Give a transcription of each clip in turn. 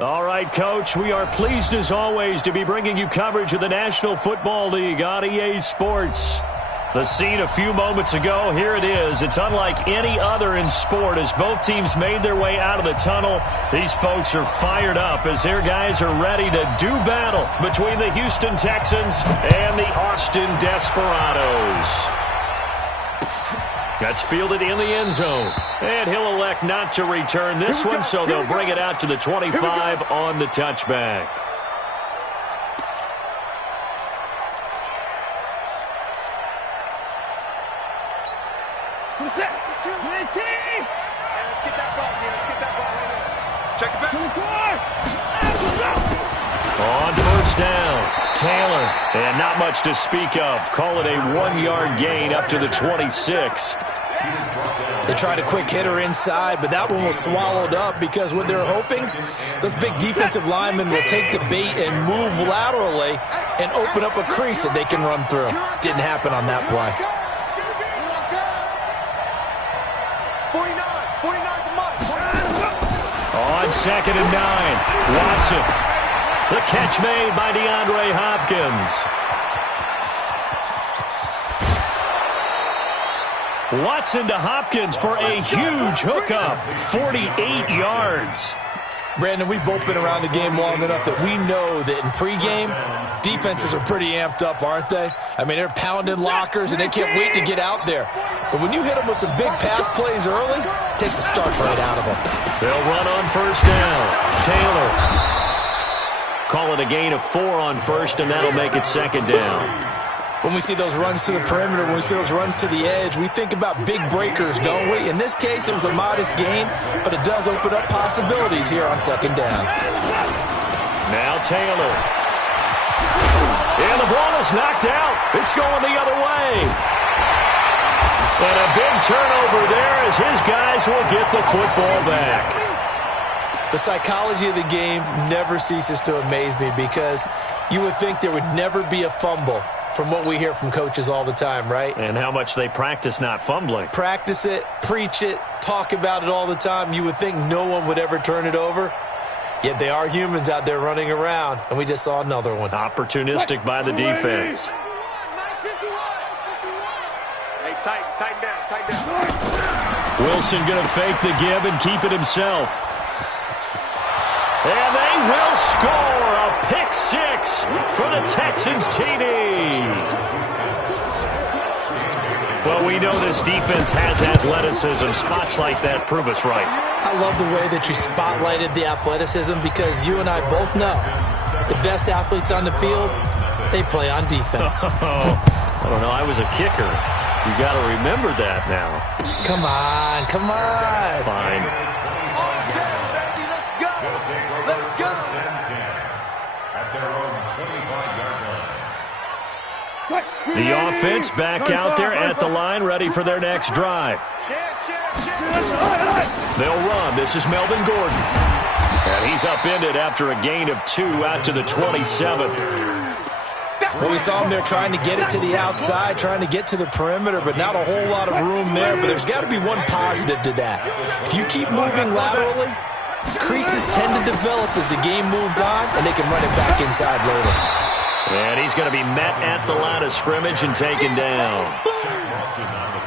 All right, Coach, we are pleased as always to be bringing you coverage of the National Football League on EA Sports. The scene a few moments ago, here it is. It's unlike any other in sport as both teams made their way out of the tunnel. These folks are fired up as their guys are ready to do battle between the Houston Texans and the Austin Desperados. That's fielded in the end zone. And he'll elect not to return this one, so they'll bring it out to the 25 on the touchback. Let's get that ball here. Let's get that ball right here. Check it back. On first down, Taylor. And not much to speak of. Call it a 1-yard gain up to the 26. They tried a quick hitter inside, but that one was swallowed up because what they're hoping, those big defensive linemen will take the bait and move laterally and open up a crease that they can run through. Didn't happen on that play. 49 to Mike. On 2nd and 9, Watson. The catch made by DeAndre Hopkins. Watson to Hopkins for a huge hookup, 48 yards. Brandon, we've both been around the game long enough that we know that in pregame, defenses are pretty amped up, aren't they? I mean, they're pounding lockers, and they can't wait to get out there. But when you hit them with some big pass plays early, it takes the starch right out of them. They'll run on first down. Taylor. Call it a gain of 4 on first, and that'll make it 2nd down. When we see those runs to the perimeter, when we see those runs to the edge, we think about big breakers, don't we? In this case, it was a modest gain, but it does open up possibilities here on 2nd down. Now Taylor. And the ball is knocked out. It's going the other way. And a big turnover there as his guys will get the football back. The psychology of the game never ceases to amaze me because you would think there would never be a fumble from what we hear from coaches all the time, right? And how much they practice not fumbling. Practice it, preach it, talk about it all the time. You would think no one would ever turn it over. Yet they are humans out there running around, and we just saw another one. Opportunistic by the defense. Hey, tighten down. Wilson going to fake the give and keep it himself. And they will score a pick 6 for the Texans TD. Well, we know this defense has athleticism. Spots like that prove us right. I love the way that you spotlighted the athleticism because you and I both know the best athletes on the field, they play on defense. I don't know. I was a kicker. You got to remember that now. Come on. Fine. The offense back out there at the line, ready for their next drive. They'll run. This is Melvin Gordon. And he's upended after a gain of 2 out to the 27. Well, we saw him there trying to get it to the outside, trying to get to the perimeter, but not a whole lot of room there. But there's got to be one positive to that. If you keep moving laterally, creases tend to develop as the game moves on, and they can run it back inside later. And he's going to be met at the line of scrimmage and taken down.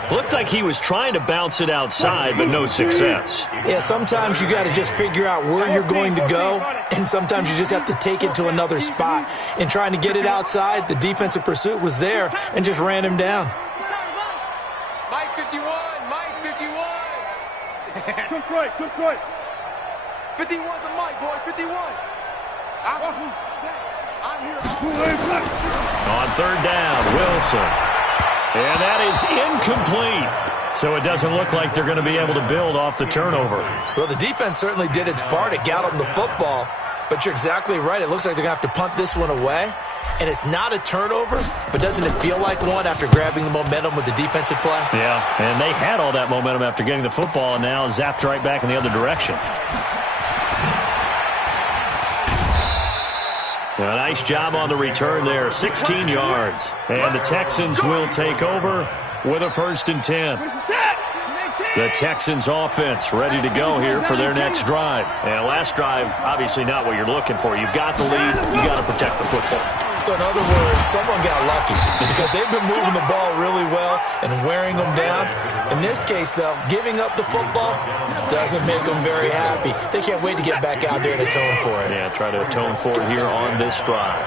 Looked like he was trying to bounce it outside, but no success. Yeah, sometimes you got to just figure out where you're going to go, and sometimes you just have to take it to another spot. And trying to get it outside, the defensive pursuit was there and just ran him down. Mike 51. Quick right. 51's a Mike, boy. 51. I'm here. On 3rd down, Wilson. And that is incomplete. So it doesn't look like they're going to be able to build off the turnover. Well, the defense certainly did its part. It got them the football. But you're exactly right. It looks like they're going to have to punt this one away. And it's not a turnover, but doesn't it feel like one after grabbing the momentum with the defensive play? Yeah, and they had all that momentum after getting the football and now zapped right back in the other direction. A nice job on the return there, 16 yards. And the Texans will take over with a 1st and 10. The Texans offense ready to go here for their next drive. And last drive, obviously not what you're looking for. You've got the lead. You got to protect the football. So in other words, someone got lucky because they've been moving the ball really well and wearing them down. In this case, though, giving up the football doesn't make them very happy. They can't wait to get back out there and atone for it. Yeah, try to atone for it here on this drive.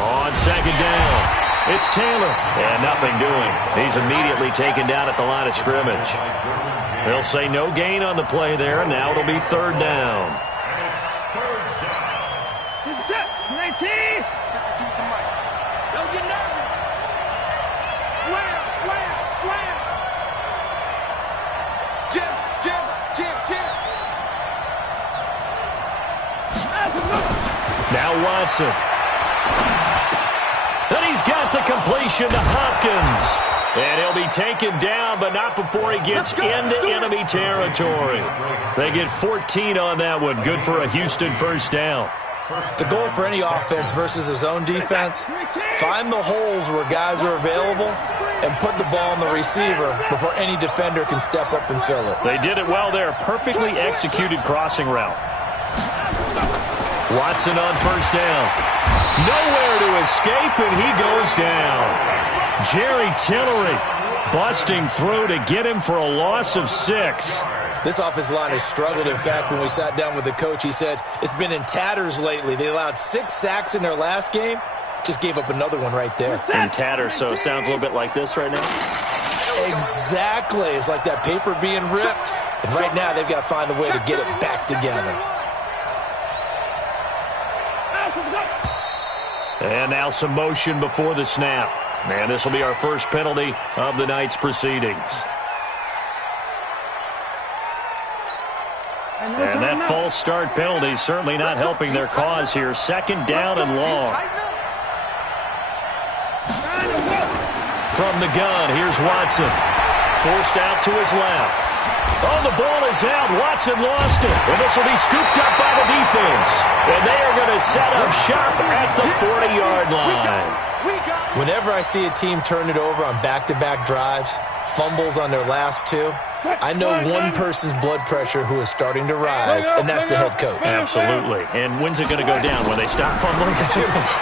On second down. It's Taylor, and nothing doing. He's immediately taken down at the line of scrimmage. They'll say no gain on the play there, and now it'll be third down. This is it. 19. Don't get nervous. Slam, slam, slam. Jim, Jim, Jim, Jim. Now Watson. And he's got the completion to Hopkins. And he'll be taken down, but not before he gets into enemy territory. They get 14 on that one. Good for a Houston first down. The goal for any offense versus his own defense, find the holes where guys are available and put the ball on the receiver before any defender can step up and fill it. They did it well there. Perfectly executed crossing route. Watson on first down. Nowhere to escape, and he goes down. Jerry Tillery busting through to get him for a loss of 6. This offensive line has struggled. In fact, when we sat down with the coach, he said it's been in tatters lately. They allowed 6 sacks in their last game. Just gave up another one right there. In tatters, so it sounds a little bit like this right now? Exactly. It's like that paper being ripped. And right now, they've got to find a way to get it back together. And now some motion before the snap. And this will be our first penalty of the night's proceedings. And that false start penalty certainly not helping their cause here. Second down and long. From the gun, here's Watson. Forced out to his left. Oh, the ball is out. Watson lost it. And this will be scooped up by the defense. And they are going to set up shop at the 40-yard line. Whenever I see a team turn it over on back-to-back drives, fumbles on their last 2, I know one person's blood pressure who is starting to rise, and that's the head coach. Absolutely. And when's it going to go down? When they stop fumbling?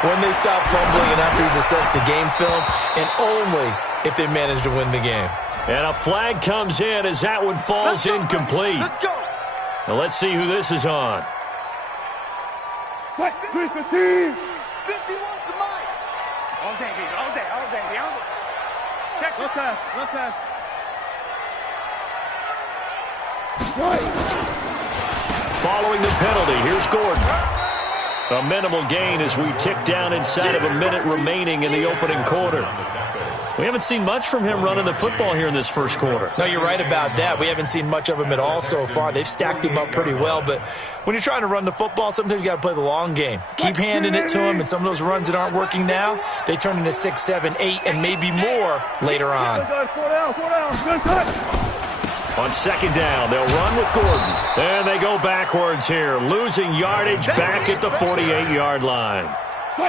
When they stop fumbling and after he's assessed the game film, and only if they manage to win the game. And a flag comes in as that one falls incomplete. Let's go. Now let's see who this is on. 51 to Mike. All day, baby. All day, all day, all day. Check. Look pass, look pass. Following the penalty, here's Gordon. A minimal gain as we tick down inside of a minute remaining in the opening quarter. We haven't seen much from him running the football here in this first quarter. No, you're right about that. We haven't seen much of him at all so far. They've stacked him up pretty well, but when you're trying to run the football, sometimes you got to play the long game. Keep handing it to him, and some of those runs that aren't working now, they turn into 6, 7, 8, and maybe more later on. On second down, they'll run with Gordon. And they go backwards here, losing yardage back at the 48-yard line.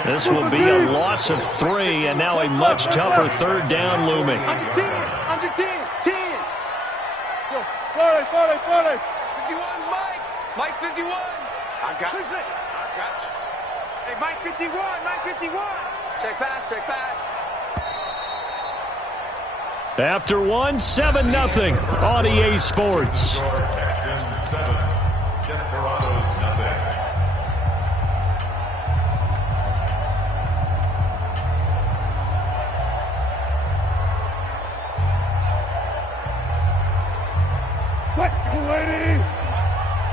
This will be a loss of 3, and now a much tougher third down looming. Under 10, under 10, 10. Yo, 40, 51, Mike. Mike 51. I got you. I got you. Hey, Mike 51, Mike 51. Check pass, check pass. After 1, 7-0 on EA Sports. Texans 7, Desperados 0.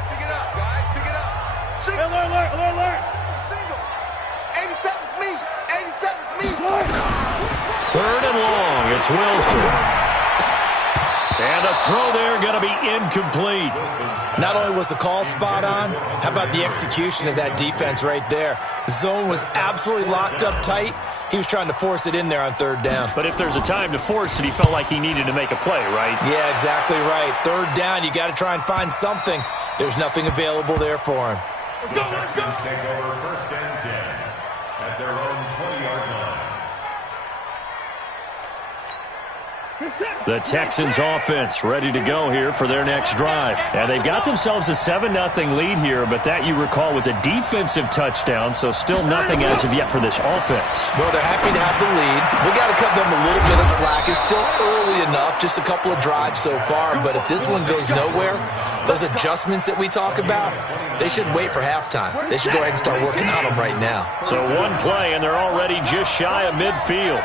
Pick it up, guys. Pick it up. Single. Alert. Single. 87's me. 87's me. Third and long. It's Wilson. And the throw there going to be incomplete. Not only was the call spot on, how about the execution of that defense right there? The zone was absolutely locked up tight. He was trying to force it in there on third down. But if there's a time to force it, he felt like he needed to make a play, right? Yeah, exactly right. Third down, you got to try and find something. There's nothing available there for him. The Texans take over first and 10 at their own 20-yard line. The Texans offense ready to go here for their next drive. And they've got themselves a 7-0 lead here, but that, you recall, was a defensive touchdown, so still nothing as of yet for this offense. Well, they're happy to have the lead. We got to cut them a little bit of slack. It's still early enough, just a couple of drives so far, but if this one goes nowhere, those adjustments that we talk about, they shouldn't wait for halftime. They should go ahead and start working on them right now. So one play, and they're already just shy of midfield.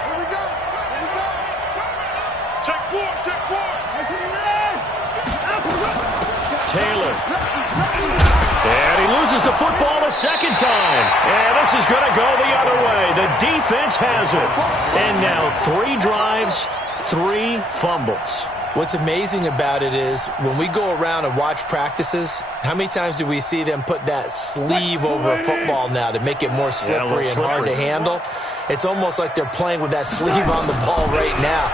Taylor. And he loses the football a second time. And this is going to go the other way. The defense has it. And now 3 drives, 3 fumbles. What's amazing about it is when we go around and watch practices, how many times do we see them put that sleeve over a football now to make it more slippery and hard to handle? It's almost like they're playing with that sleeve on the ball right now.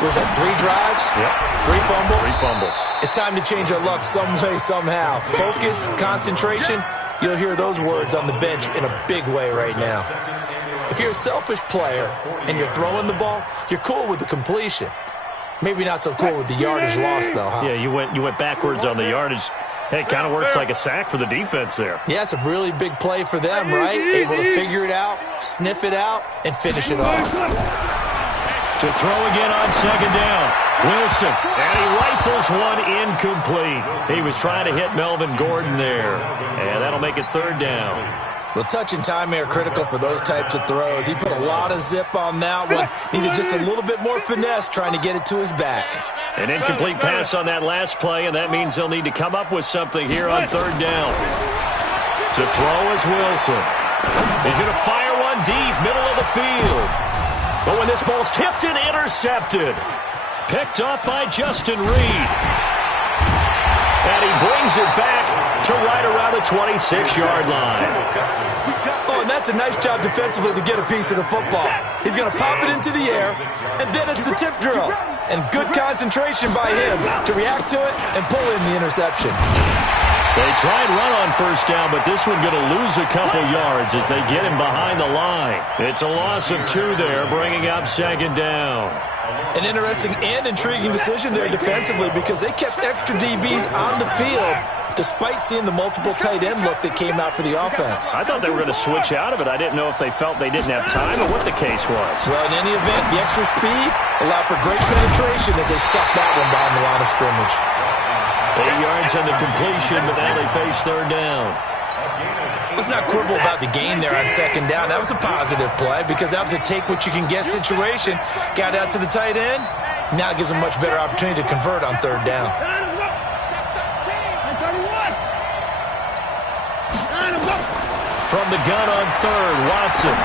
Was that 3 drives? Yep. 3 fumbles? 3 fumbles. It's time to change our luck some way, somehow. Focus, concentration, you'll hear those words on the bench in a big way right now. If you're a selfish player and you're throwing the ball, you're cool with the completion. Maybe not so cool with the yardage loss, though, huh? Yeah, you went backwards on the yardage. Hey, it kind of works like a sack for the defense there. Yeah, it's a really big play for them, right? Able to figure it out, sniff it out, and finish it off. To throw again on second down. Wilson, and he rifles one incomplete. He was trying to hit Melvin Gordon there, and that'll make it 3rd down. Well, touch and time are critical for those types of throws. He put a lot of zip on that one. Needed just a little bit more finesse trying to get it to his back. An incomplete pass on that last play, and that means they'll need to come up with something here on 3rd down. To throw is Wilson. He's going to fire one deep, middle of the field. But when this ball's tipped and intercepted, picked up by Justin Reed. And he brings it back to right around the 26-yard line. Oh, and that's a nice job defensively to get a piece of the football. He's going to pop it into the air, and then it's the tip drill. And good concentration by him to react to it and pull in the interception. They try and run on 1st down, but this one going to lose a couple yards as they get him behind the line. It's a loss of 2 there, bringing up 2nd down. An interesting and intriguing decision there defensively because they kept extra DBs on the field despite seeing the multiple tight end look that came out for the offense. I thought they were going to switch out of it. I didn't know if they felt they didn't have time or what the case was. Well, in any event, the extra speed allowed for great penetration as they stuffed that one behind the line of scrimmage. 8 yards on the completion, but now they face 3rd down. Let's not quibble about the gain there on 2nd down. That was a positive play because that was a take-what-you-can-get situation. Got out to the tight end. Now it gives them a much better opportunity to convert on 3rd down. From the gun on 3rd, Watson.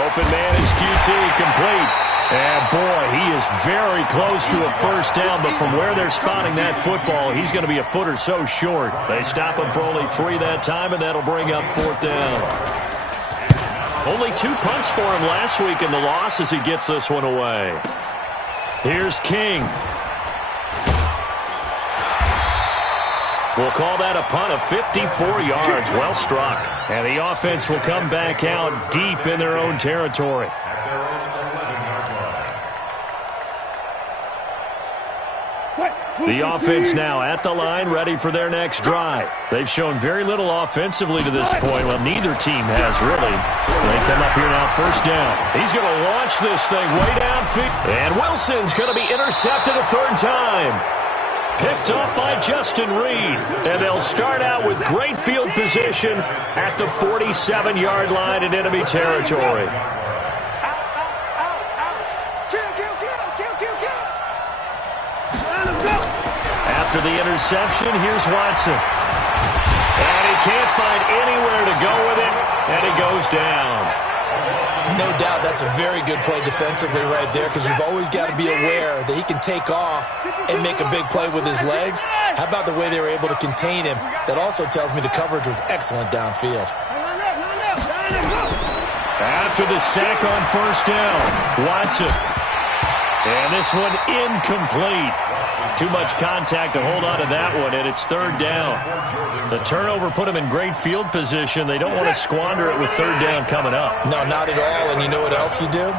Open man is QT, complete. And, boy, he is very close to a 1st down, but from where they're spotting that football, he's going to be a foot or so short. They stop him for only 3 that time, and that'll bring up 4th down. Only 2 punts for him last week in the loss as he gets this one away. Here's King. We'll call that a punt of 54 yards. Well struck. And the offense will come back out deep in their own territory. The offense now at the line, ready for their next drive. They've shown very little offensively to this point. Well, neither team has really. They come up here now, 1st down. He's going to launch this thing way downfield. And Wilson's going to be intercepted a 3rd time. Picked off by Justin Reed. And they'll start out with great field position at the 47-yard line in enemy territory. After the interception, here's Watson. And he can't find anywhere to go with it, and it goes down. No doubt that's a very good play defensively right there because you've always got to be aware that he can take off and make a big play with his legs. How about the way they were able to contain him? That also tells me the coverage was excellent downfield. After the sack on 1st down, Watson. And this one incomplete. Too much contact to hold on to that one, and it's 3rd down. The turnover put them in great field position. They don't want to squander it with 3rd down coming up. No, not at all. And you know what else you do?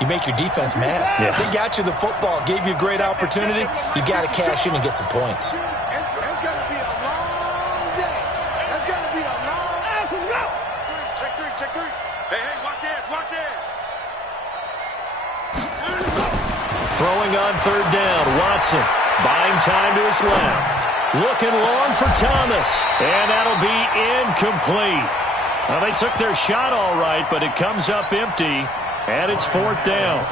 You make your defense mad. Yeah. They got you the football, gave you a great opportunity. You got to cash in and get some points. It's going to be a long day. It's going to be a long... Check three. Hey, watch it. Throwing on third down, Watson buying time to his left. Looking long for Thomas, and that'll be incomplete. Well, they took their shot all right, but it comes up empty, and it's fourth down.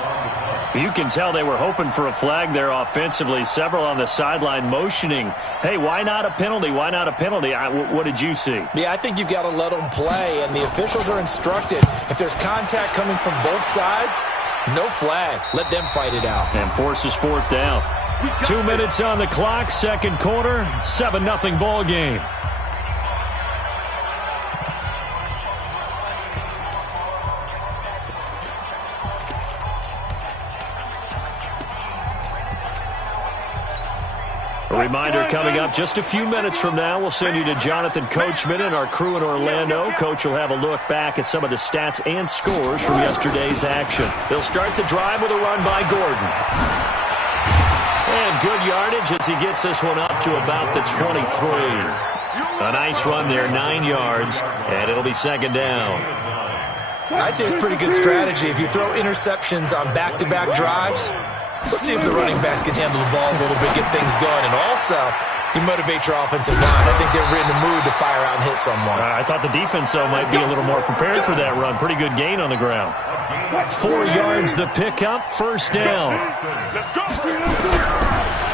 You can tell they were hoping for a flag there offensively. Several on the sideline motioning, hey, why not a penalty? Why not a penalty? What did you see? Yeah, I think you've got to let them play, and the officials are instructed. If there's contact coming from both sides, no flag. Let them fight it out. And forces fourth down. 2 minutes on the clock, second quarter, 7-0 ball game. A reminder coming up just a few minutes from now, we'll send you to Jonathan Coachman and our crew in Orlando. Coach will have a look back at some of the stats and scores from yesterday's action. They'll start the drive with a run by Gordon. And good yardage as he gets this one up to about the 23. A nice run there, 9 yards, and it'll be second down. I'd say it's pretty good strategy. If you throw interceptions on back-to-back drives, let's see if the running backs can handle the ball a little bit, get things going, and also you motivate your offensive line. I think they're in the mood to fire out and hit someone. I thought the defense, though, might be a little more prepared for that run. Pretty good gain on the ground. 4 yards the pickup, first down.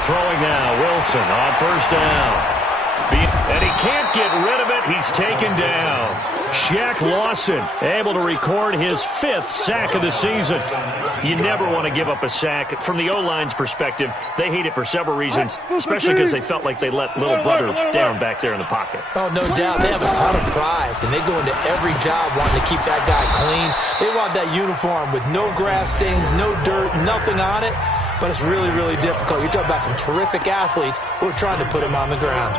Throwing now, Wilson on first down. And he can't get rid of it. He's taken down. Shaq Lawson able to record his 5th sack of the season. You never want to give up a sack. From the O-line's perspective, they hate it for several reasons, especially because they felt like they let little brother down back there in the pocket. Oh, no doubt. They have a ton of pride, and they go into every job wanting to keep that guy clean. They want that uniform with no grass stains, no dirt, nothing on it. But it's really, really difficult. You're talking about some terrific athletes who are trying to put him on the ground.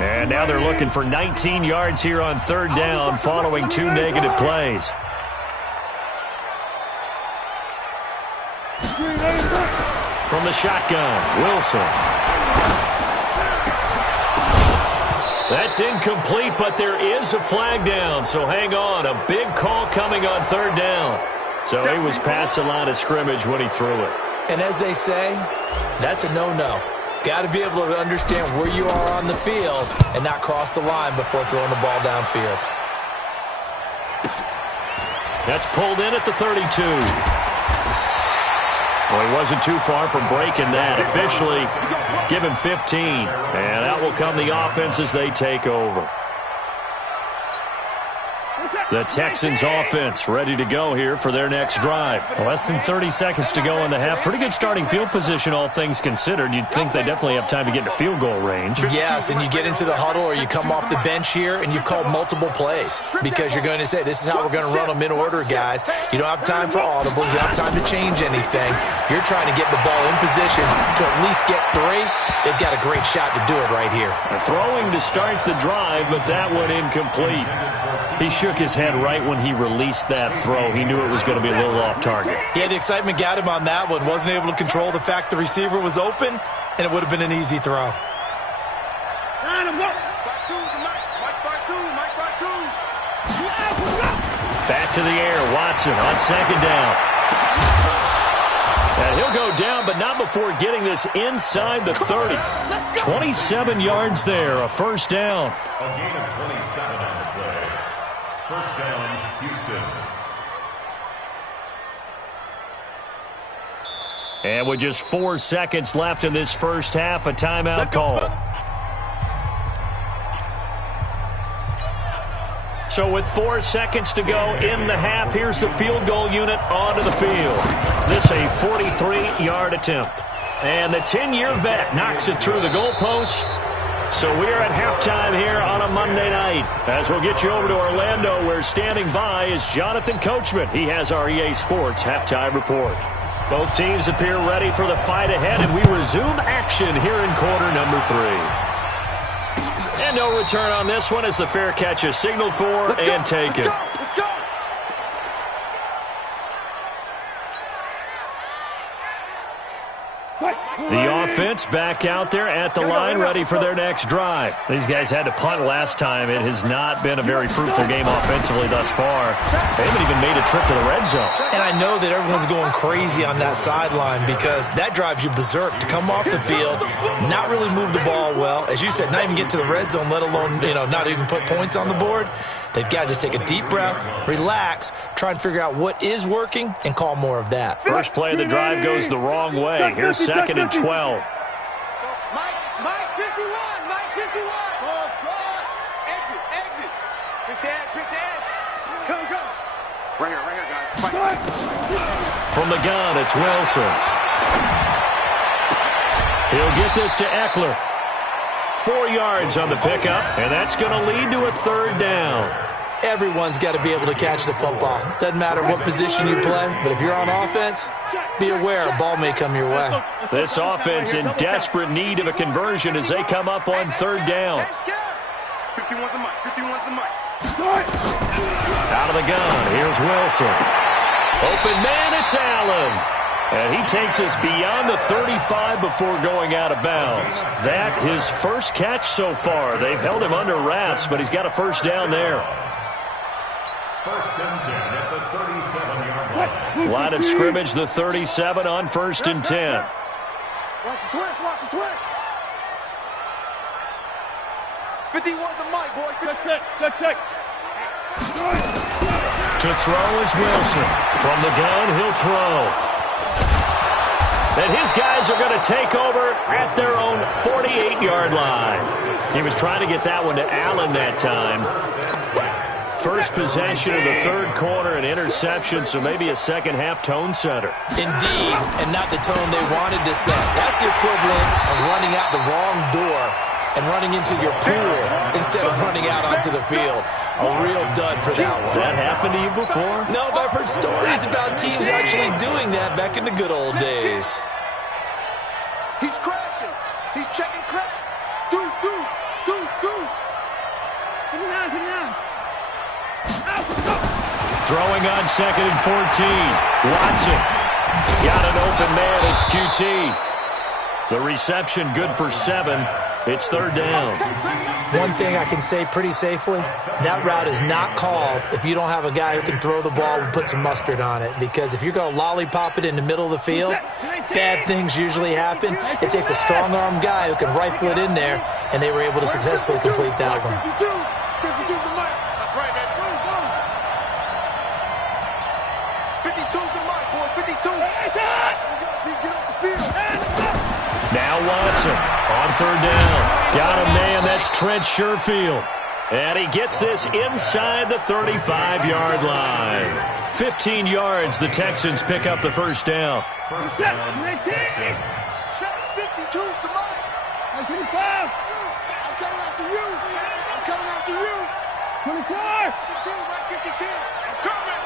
And now they're looking for 19 yards here on third down following 2 negative plays. From the shotgun, Wilson. That's incomplete, but there is a flag down, so hang on. A big call coming on third down. So he was past the line of scrimmage when he threw it. And as they say, that's a no-no. Got to be able to understand where you are on the field and not cross the line before throwing the ball downfield. That's pulled in at the 32. Well, he wasn't too far from breaking that. Officially, give him 15. And out will come the offense as they take over. The Texans offense ready to go here for their next drive. Less than 30 seconds to go in the half. Pretty good starting field position, all things considered. You'd think they definitely have time to get into field goal range. Yes, and you get into the huddle or you come off the bench here and you've called multiple plays because you're going to say, this is how we're going to run them in order, guys. You don't have time for audibles. You don't have time to change anything. You're trying to get the ball in position to at least get 3. They've got a great shot to do it right here. Throwing to start the drive, but that one incomplete. He shook his head right when he released that throw. He knew it was going to be a little off target. Yeah, the excitement got him on that one. Wasn't able to control the fact the receiver was open, and it would have been an easy throw. Back to the air, Watson on second down. And he'll go down, but not before getting this inside the 30. 27 yards there, a first down. A gain of 27 on the play. First down, Houston. And with just 4 seconds left in this first half, a timeout call. So with 4 seconds to go in the half, here's the field goal unit onto the field. This a 43-yard attempt. And the 10-year vet knocks it through the goalpost. So we're at halftime here on a Monday night. As we'll get you over to Orlando, where standing by is Jonathan Coachman. He has our EA Sports halftime report. Both teams appear ready for the fight ahead, and we resume action here in quarter number 3. And no return on this one as the fair catch is signaled for and taken. The offense back out there at the line, ready for their next drive. These guys had to punt last time. It has not been a very fruitful game offensively thus far. They haven't even made a trip to the red zone. And I know that everyone's going crazy on that sideline because that drives you berserk to come off the field, not really move the ball well. As you said, not even get to the red zone, let alone, not even put points on the board. They've got to just take a deep breath, relax, try and figure out what is working, and call more of that. First play of the drive goes the wrong way. Here's 2nd and 12. Mike 51, Mike 51. Oh, try. Exit. Pick the edge. Come. Right here, guys. Fight. From the gun, it's Wilson. He'll get this to Eckler. 4 yards on the pickup, and that's going to lead to a 3rd down. Everyone's got to be able to catch the football. Doesn't matter what position you play, but if you're on offense, be aware a ball may come your way. This offense in desperate need of a conversion as they come up on 3rd down. 51's the mic. Out of the gun, here's Wilson. Open man, it's Allen. And he takes us beyond the 35 before going out of bounds. That his first catch so far. They've held him under wraps, but he's got a 1st down there. 1st and 10 at the 37-yard line. Line of scrimmage, the 37 on 1st and 10. Watch the twist. 51's the mic, boy. Check. To throw is Wilson. From the gun, he'll throw. And his guys are going to take over at their own 48-yard line. He was trying to get that one to Allen that time. First possession of the 3rd quarter, an interception, so maybe a second-half tone setter. Indeed, and not the tone they wanted to set. That's the equivalent of running out the wrong door and running into your pool instead of running out onto the field. A real dud for that one. Has that happened to you before? No, but I've heard stories about teams actually doing that back in the good old days. He's crashing. He's checking crash. Deuce. Put it down. Throwing on 2nd and 14. Watson. Got an open man. It's QT. The reception good for 7. It's 3rd down. One thing I can say pretty safely, that route is not called if you don't have a guy who can throw the ball and put some mustard on it. Because if you're going to lollipop it in the middle of the field, bad things usually happen. It takes a strong-arm guy who can rifle it in there, and they were able to successfully complete that one. 52's the mic. That's right, man. 52's the mic, boy. 52. Get off the field. Now Watson on 3rd down. Got a man, that's Trent Sherfield. And he gets this inside the 35-yard line. 15 yards, the Texans pick up the 1st down. 1st down, Texans. 52's the mic. 25. I'm coming after you. 24. 52. I'm coming.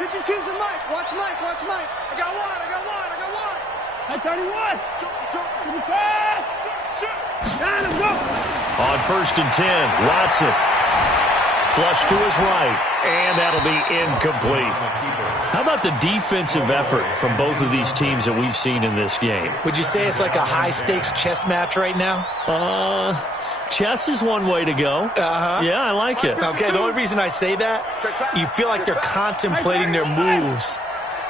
52's the mic. Watch Mike. I got one. Hey, 31. On 1st and 10, Watson. Flush to his right, and that'll be incomplete. How about the defensive effort from both of these teams that we've seen in this game? Would you say it's like a high-stakes chess match right now? Chess is one way to go. Yeah, I like it. Okay, the only reason I say that, you feel like they're contemplating their moves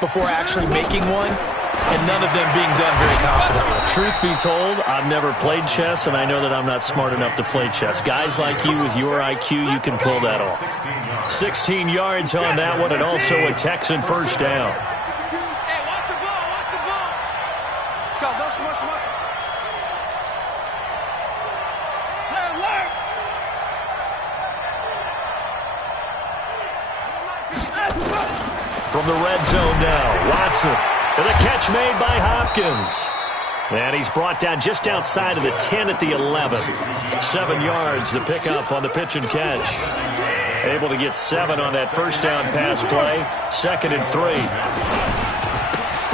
before actually making one, and none of them being done very confidently. Truth be told, I've never played chess, and I know that I'm not smart enough to play chess. Guys like you with your IQ, you can pull that off. 16 yards on that one, and also a Texan 1st down. Hey, watch the ball. Let's go, motion. Alert. From the red zone now, Watson. And the catch made by Hopkins. And he's brought down just outside of the 10 at the 11. 7 yards, the pickup on the pitch and catch. Able to get 7 on that 1st down pass play. 2nd and 3.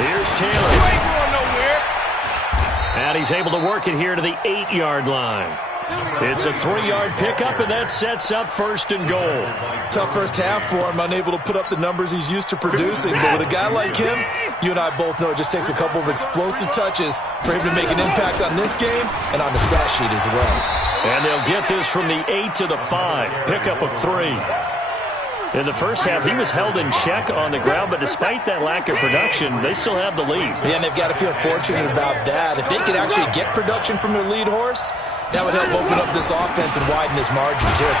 Here's Taylor. You ain't going nowhere. And he's able to work it here to the 8-yard line. It's a 3-yard pickup, and that sets up 1st and goal. Tough first half for him, unable to put up the numbers he's used to producing. But with a guy like him, you and I both know it just takes a couple of explosive touches for him to make an impact on this game and on the stat sheet as well. And they'll get this from the 8 to the 5. Pickup of 3. In the first half, he was held in check on the ground, but despite that lack of production, they still have the lead. Yeah, and they've got to feel fortunate about that. If they could actually get production from their lead horse, that would help open up this offense and widen this margin, too.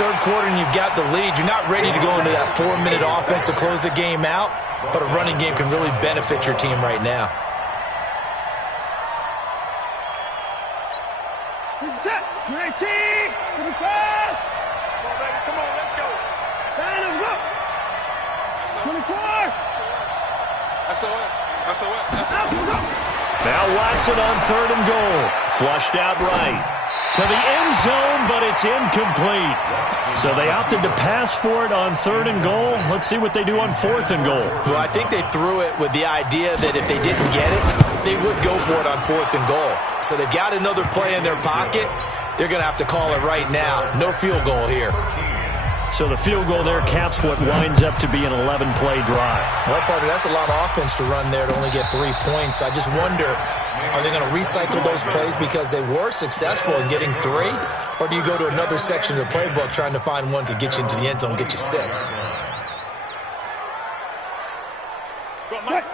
Third quarter, and you've got the lead. You're not ready to go into that 4-minute offense to close the game out, but a running game can really benefit your team right now. Set. 19. Come on, let's go. Line him up. 24. SOS. Now Watson on 3rd and goal. Flushed out right. To the end zone, but it's incomplete. So they opted to pass for it on 3rd and goal. Let's see what they do on 4th and goal. Well, I think they threw it with the idea that if they didn't get it, they would go for it on 4th and goal. So they've got another play in their pocket. They're going to have to call it right now. No field goal here. So the field goal there caps what winds up to be an 11-play drive. Well, partner, that's a lot of offense to run there to only get 3 points. I just wonder, are they going to recycle those plays because they were successful in getting 3? Or do you go to another section of the playbook trying to find ones that get you into the end zone and get you 6?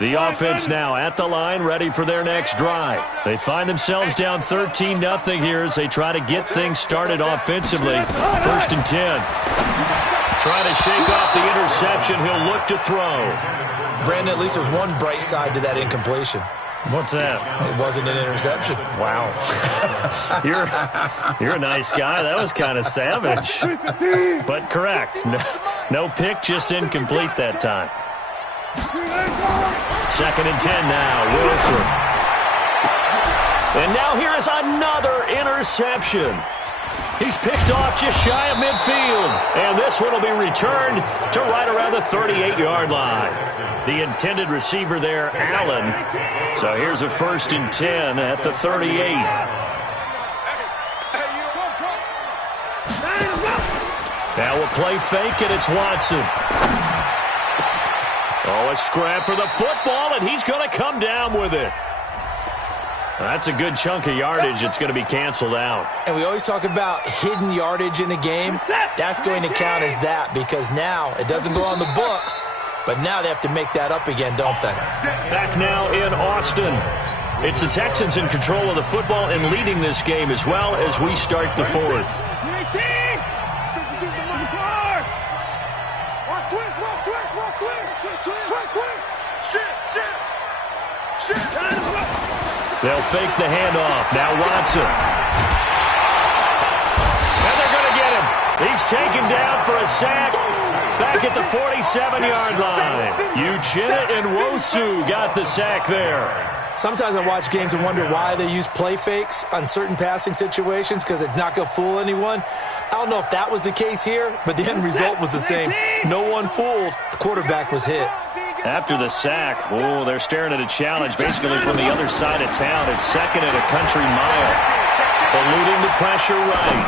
The offense now at the line, ready for their next drive. They find themselves down 13-0 here as they try to get things started offensively. 1st and 10. Trying to shake off the interception. He'll look to throw. Brandon, at least there's one bright side to that incompletion. What's that? It wasn't an interception. Wow. You're a nice guy. That was kind of savage. But correct. No pick, just incomplete that time. 2nd and 10 now. Wilson. And now here is another interception. He's picked off just shy of midfield. And this one will be returned to right around the 38-yard line. The intended receiver there, Allen. So here's a 1st and 10 at the 38. Now a play fake, and it's Watson. Oh, a scrap for the football, and he's going to come down with it. That's a good chunk of yardage. It's going to be canceled out. And we always talk about hidden yardage in a game. That's going to count as that because now it doesn't go on the books, but now they have to make that up again, don't they? Back now in Austin. It's the Texans in control of the football and leading this game as well as we start the 4th. They'll fake the handoff. Now Watson. And they're going to get him. He's taken down for a sack back at the 47-yard line. Uchenna and Wosu got the sack there. Sometimes I watch games and wonder why they use play fakes on certain passing situations because it's not going to fool anyone. I don't know if that was the case here, but the end result was the same. No one fooled. The quarterback was hit. After the sack, oh, they're staring at a challenge basically from the other side of town. It's 2nd and a country mile. Eluding the pressure right.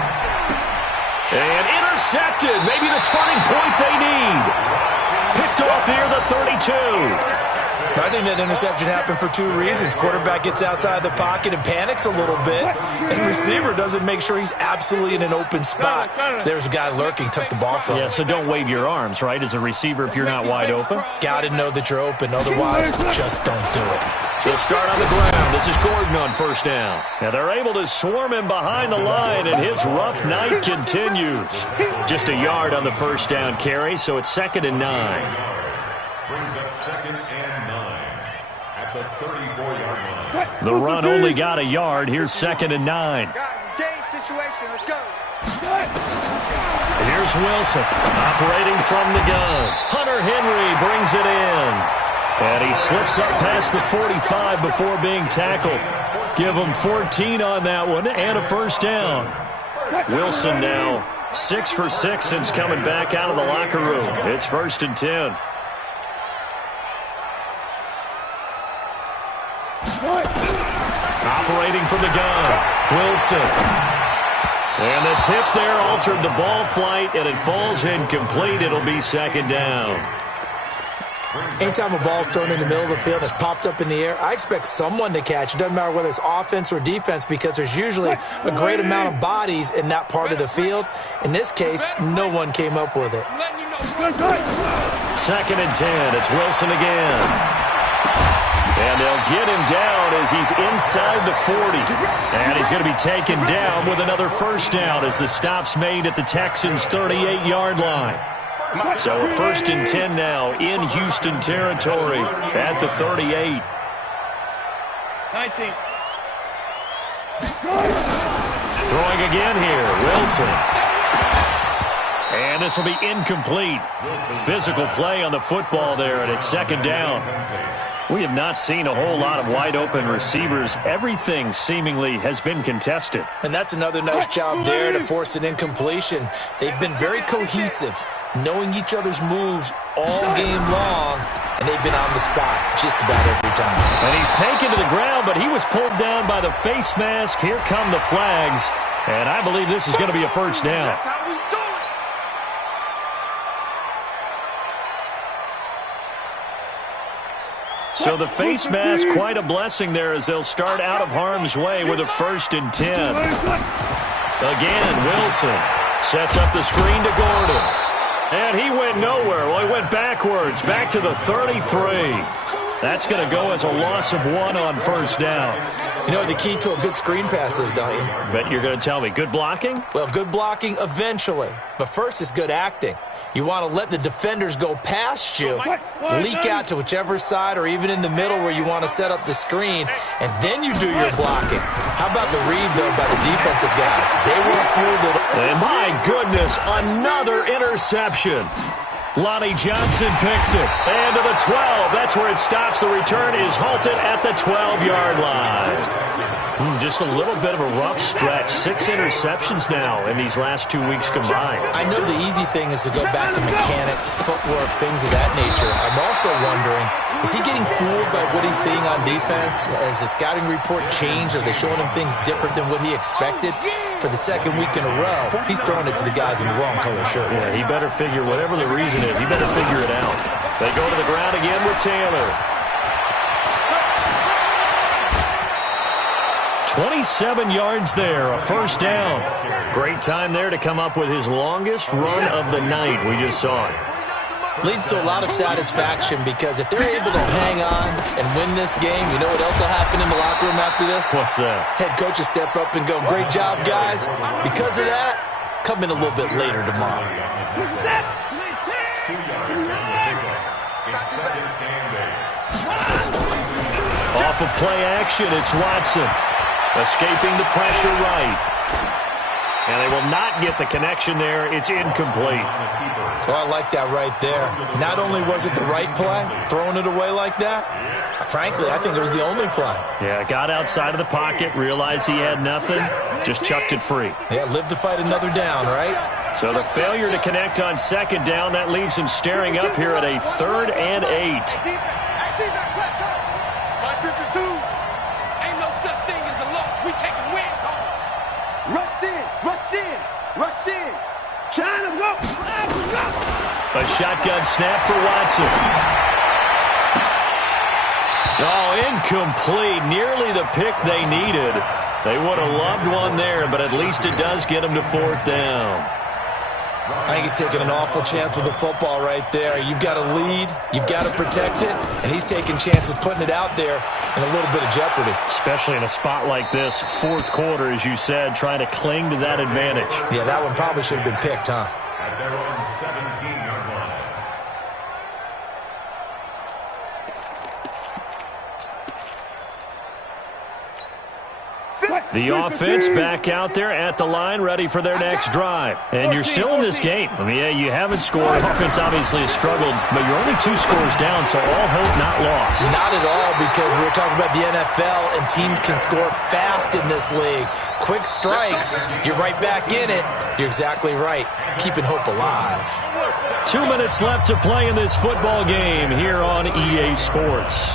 And intercepted. Maybe the turning point they need. Picked off near the 32. I think that interception happened for 2 reasons. Quarterback gets outside the pocket and panics a little bit, and receiver doesn't make sure he's absolutely in an open spot. So there's a guy lurking, took the ball from him. Yeah, so don't wave your arms, right, as a receiver if you're not wide open? Got to know that you're open. Otherwise, just don't do it. He'll start on the ground. This is Gordon on 1st down. Now they're able to swarm him behind the line, and his rough night continues. Just a yard on the 1st down carry, so it's 2nd and 9. Brings up 2nd and 9 at the 34-yard line. The run only got a yard. Here's 2nd and 9. Guys, it's game situation. Let's go. And here's Wilson operating from the gun. Hunter Henry brings it in. And he slips up past the 45 before being tackled. Give him 14 on that one and a 1st down. Wilson now 6 for 6 since coming back out of the locker room. It's 1st and 10. operating from the gun. Wilson. And the tip there altered the ball flight, and it falls incomplete. It'll be second down. Anytime a ball's thrown in the middle of the field and it's popped up in the air, I expect someone to catch. It doesn't matter whether it's offense or defense, because there's usually a great amount of bodies in that part of the field. In this case, no one came up with it. Second and 10. It's Wilson again. And they'll get him down as he's inside the 40. And he's going to be taken down with another first down as the stop's made at the Texans' 38-yard line. So a first and 10 now in Houston territory at the 38. 19. Throwing again here, Wilson. And this will be incomplete. Physical play on the football there, and it's second down. We have not seen a whole lot of wide-open receivers. Everything seemingly has been contested. And that's another nice job there to force an incompletion. They've been very cohesive, knowing each other's moves all game long, and they've been on the spot just about every time. And he's taken to the ground, but he was pulled down by the face mask. Here come the flags, and I believe this is going to be a first down. So the face mask, quite a blessing there as they'll start out of harm's way with a first and 10. Again, Wilson sets up the screen to Gordon. And he went nowhere. Well, he went backwards, back to the 33. That's going to go as a loss of 1 on first down. You know what the key to a good screen pass is, don't you? Bet you're going to tell me. Good blocking? Well, good blocking eventually. But first is good acting. You want to let the defenders go past you, leak out to whichever side or even in the middle where you want to set up the screen, and then you do your blocking. How about the read, though, by the defensive guys? They weren't fooled at all. And my goodness, another interception. Lonnie Johnson picks it. And to the 12. That's where it stops. The return is halted at the 12-yard line. Just a little bit of a rough stretch. 6 interceptions now in these last 2 weeks combined. I know the easy thing is to go back to mechanics, footwork, things of that nature. I'm also wondering, is he getting fooled by what he's seeing on defense? Has the scouting report changed? Are they showing him things different than what he expected? For the second week in a row, he's throwing it to the guys in the wrong color shirts. Yeah, he better figure, whatever the reason is, he better figure it out. They go to the ground again with Taylor. 27 yards there, a first down. Great time there to come up with his longest run of the night. We just saw it. Leads to a lot of satisfaction because if they're able to hang on and win this game, you know what else will happen in the locker room after this? What's that? Head coach will step up and go, great job, guys. Because of that, come in a little bit later tomorrow. Off of play action, it's Watson. Escaping the pressure right. And they will not get the connection there. It's incomplete. Well, I like that right there. Not only was it the right play, throwing it away like that, frankly, I think it was the only play. Yeah, got outside of the pocket, realized he had nothing, just chucked it free. Yeah, live to fight another down, right? So the failure to connect on second down, that leaves him staring up here at a 3rd and 8. A shotgun snap for Watson. Oh, incomplete. Nearly the pick they needed. They would have loved one there, but at least it does get them to 4th down. I think he's taking an awful chance with the football right there. You've got to lead, you've got to protect it, and he's taking chances putting it out there in a little bit of jeopardy. Especially in a spot like this, 4th quarter, as you said, trying to cling to that advantage. Yeah, that one probably should have been picked, huh? At their own 17-yard line. The offense back out there at the line, ready for their next drive. And you're still in this game. I mean, yeah, you haven't scored. Offense obviously has struggled, but you're only 2 scores down, so all hope not lost. Not at all, because we're talking about the NFL, and teams can score fast in this league. Quick strikes, you're right back in it. You're exactly right. Keeping hope alive. 2 minutes left to play in this football game here on EA Sports.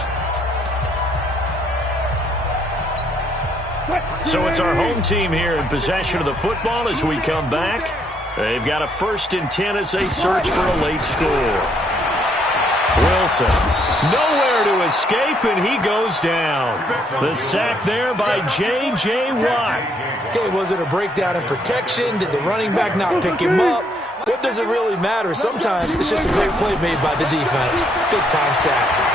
So it's our home team here in possession of the football as we come back. They've got a 1st and 10 as they search for a late score. Wilson, nowhere to escape, and he goes down. The sack there by J.J. Watt. Okay, was it a breakdown in protection? Did the running back not pick him up? What does it really matter? Sometimes it's just a great play made by the defense. Big-time sack.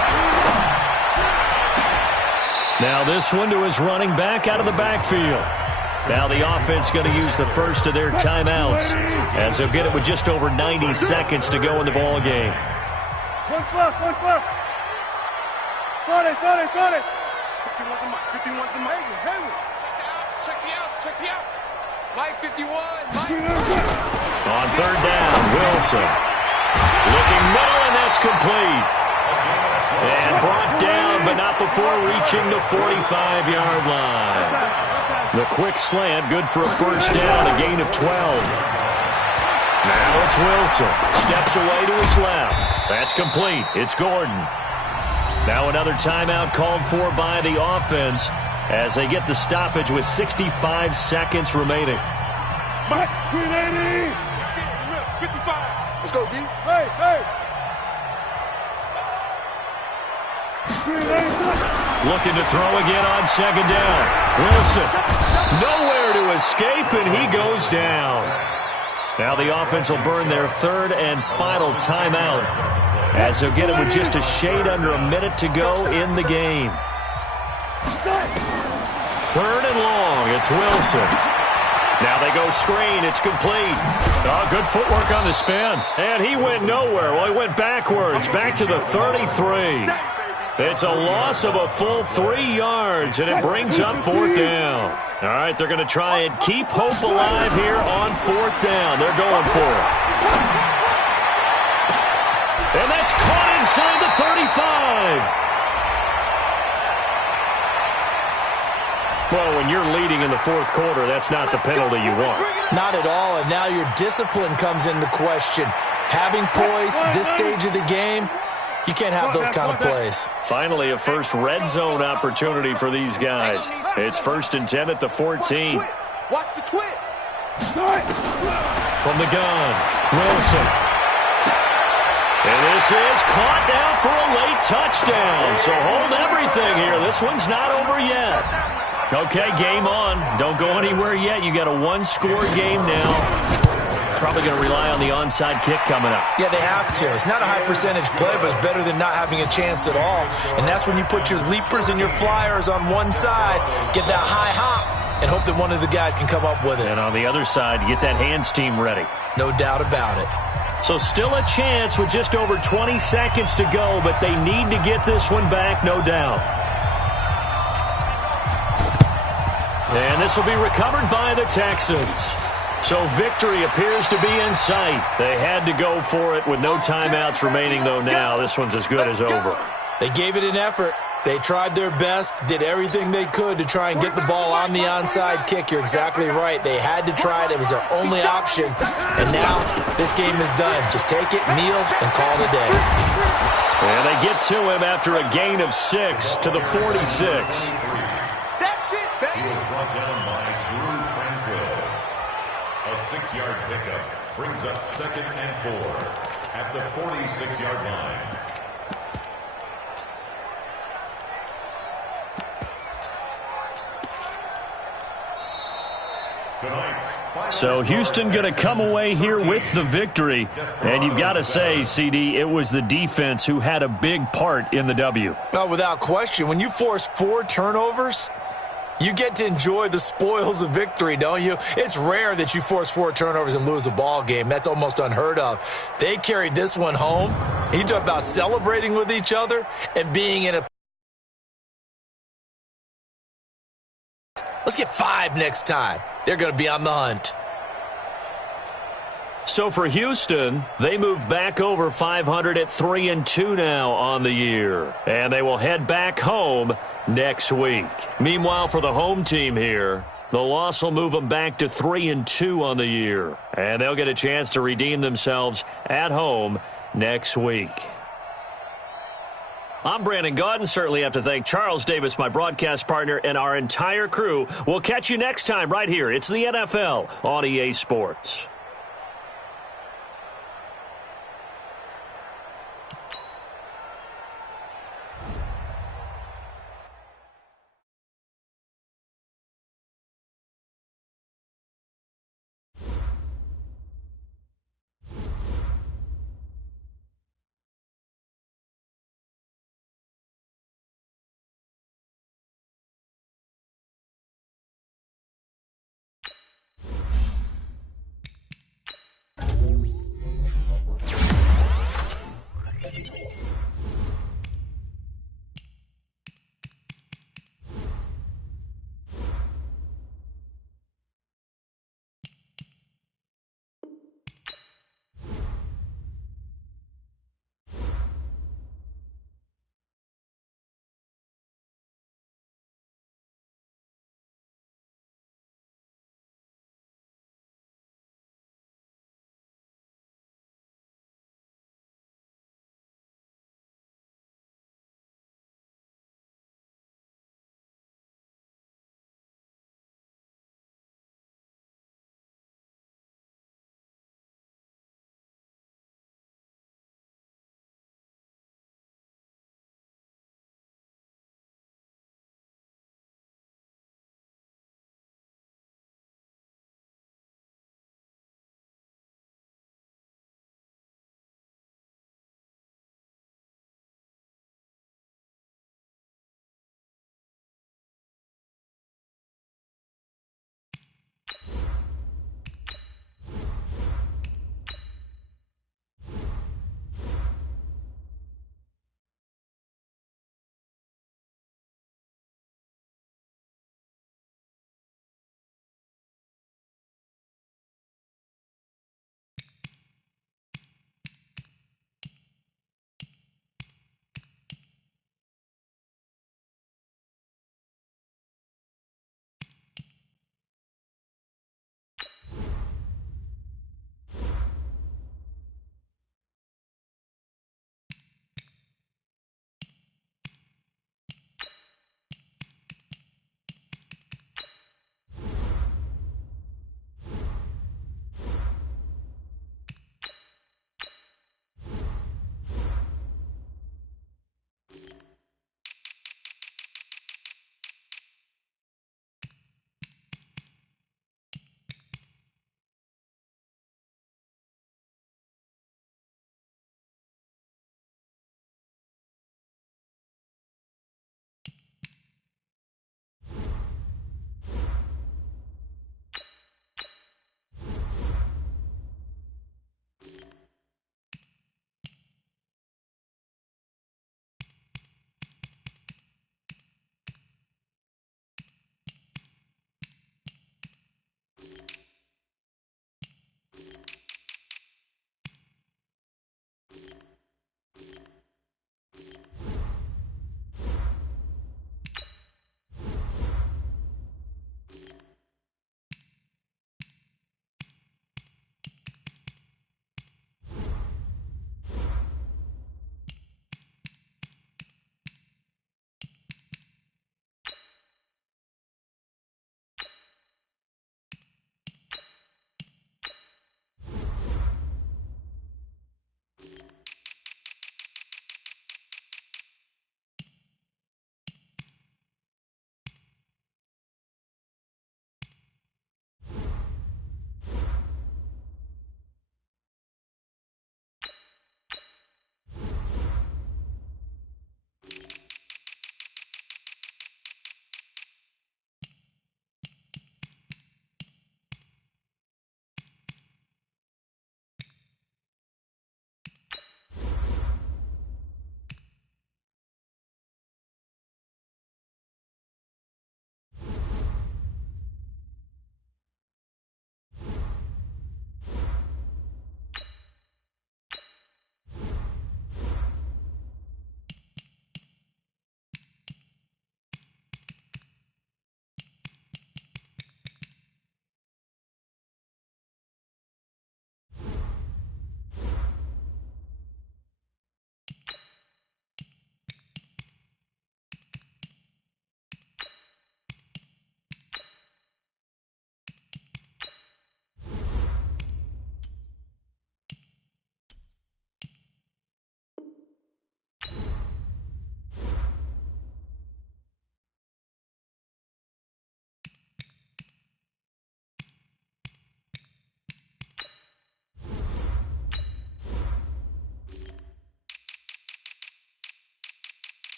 Now this one to his running back out of the backfield. Now the offense going to use the first of their timeouts as they'll get it with just over 90 seconds to go in the ball game. 1 clock. 40. 51 to Mike. Check the out. Mike 51. On 3rd down, Wilson. Looking middle, and that's complete. And brought down, but not before reaching the 45-yard line. The quick slant, good for a 1st down, a gain of 12. Now it's Wilson. Steps away to his left. That's complete. It's Gordon. Now another timeout called for by the offense as they get the stoppage with 65 seconds remaining. Mike, 380. 55. Let's go, D. Hey. Looking to throw again on 2nd down. Wilson, nowhere to escape, and he goes down. Now the offense will burn their 3rd and final timeout as they'll get it with just a shade under a minute to go in the game. 3rd and long, it's Wilson. Now they go screen, it's complete. Oh, good footwork on the spin. And he went nowhere. Well, he went backwards, back to the 33. It's a loss of a full 3 yards, and it brings up 4th down. All right, they're going to try and keep hope alive here on 4th down. They're going for it. And that's caught inside the 35. Well, when you're leading in the 4th quarter, that's not the penalty you want. Not at all, and now your discipline comes into question. Having poise this stage of the game, you can't have those kind of plays. Finally, a first red zone opportunity for these guys. It's 1st and 10 at the 14. Watch the twist. From the gun, Wilson. And this is caught down for a late touchdown. So hold everything here. This one's not over yet. Okay, game on. Don't go anywhere yet. You got a 1-score game now. Probably going to rely on the onside kick coming up. Yeah, they have to. It's not a high percentage play, but it's better than not having a chance at all. And that's when you put your leapers and your flyers on one side, get that high hop, and hope that one of the guys can come up with it. And on the other side, get that hands team ready. No doubt about it. So still a chance with just over 20 seconds to go, but they need to get this one back, no doubt. And this will be recovered by the Texans. So victory appears to be in sight. They had to go for it with no timeouts remaining, though now this one's as good as over. They gave it an effort. They tried their best, did everything they could to try and get the ball on the onside kick. You're exactly right. They had to try it. It was their only option. And now this game is done. Just take it, kneel, and call it a day. And they get to him after a gain of 6 to the 46. He was brought down by Drew Tranquil. A 6-yard pickup brings up 2nd and 4 at the 46-yard line. So Houston going to come away here with the victory. And you've got to say, CD, it was the defense who had a big part in the W. Oh, without question. When you force 4 turnovers, you get to enjoy the spoils of victory, don't you? It's rare that you force 4 turnovers and lose a ball game. That's almost unheard of. They carried this one home. You talk about celebrating with each other and being in a... Let's get 5 next time. They're going to be on the hunt. So for Houston, they move back over 500 at 3-2 now on the year. And they will head back home next week. Meanwhile, for the home team here, the loss will move them back to 3-2 on the year. And they'll get a chance to redeem themselves at home next week. I'm Brandon Gaudin. Certainly have to thank Charles Davis, my broadcast partner, and our entire crew. We'll catch you next time right here. It's the NFL on EA Sports.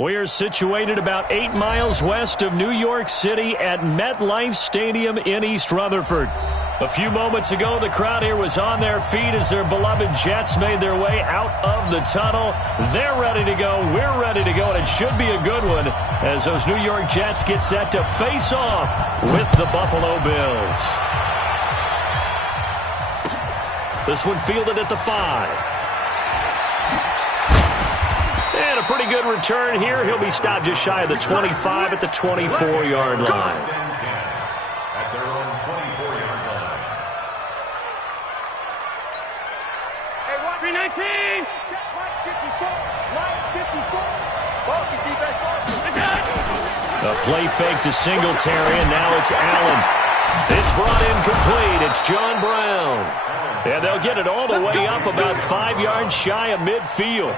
We are situated about 8 miles west of New York City at MetLife Stadium in East Rutherford. A few moments ago, the crowd here was on their feet as their beloved Jets made their way out of the tunnel. They're ready to go. We're ready to go, and it should be a good one as those New York Jets get set to face off with the Buffalo Bills. This one fielded at the 5. And a pretty good return here. He'll be stopped just shy of the 25 at the 24-yard line. At their own 24-yard line. Hey, 319! Mike 54! Focus, defense, focus! A play fake to Singletary, and now it's Allen. It's brought in complete. It's John Brown. And they'll get it all the way up about 5 yards shy of midfield.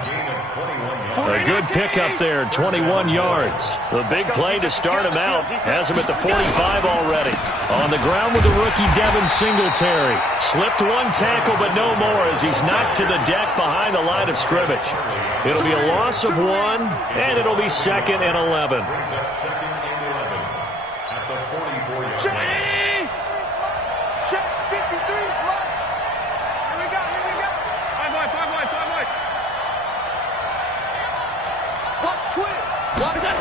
A good pickup there, 21 yards. The big play to start him out. Has him at the 45 already. On the ground with the rookie Devin Singletary. Slipped one tackle, but no more as he's knocked to the deck behind the line of scrimmage. It'll be a loss of 1, and it'll be 2nd and 11. At the 44-yard line. Check 53, Mike! Here we go! 5 wide. Watch twist! Watch it!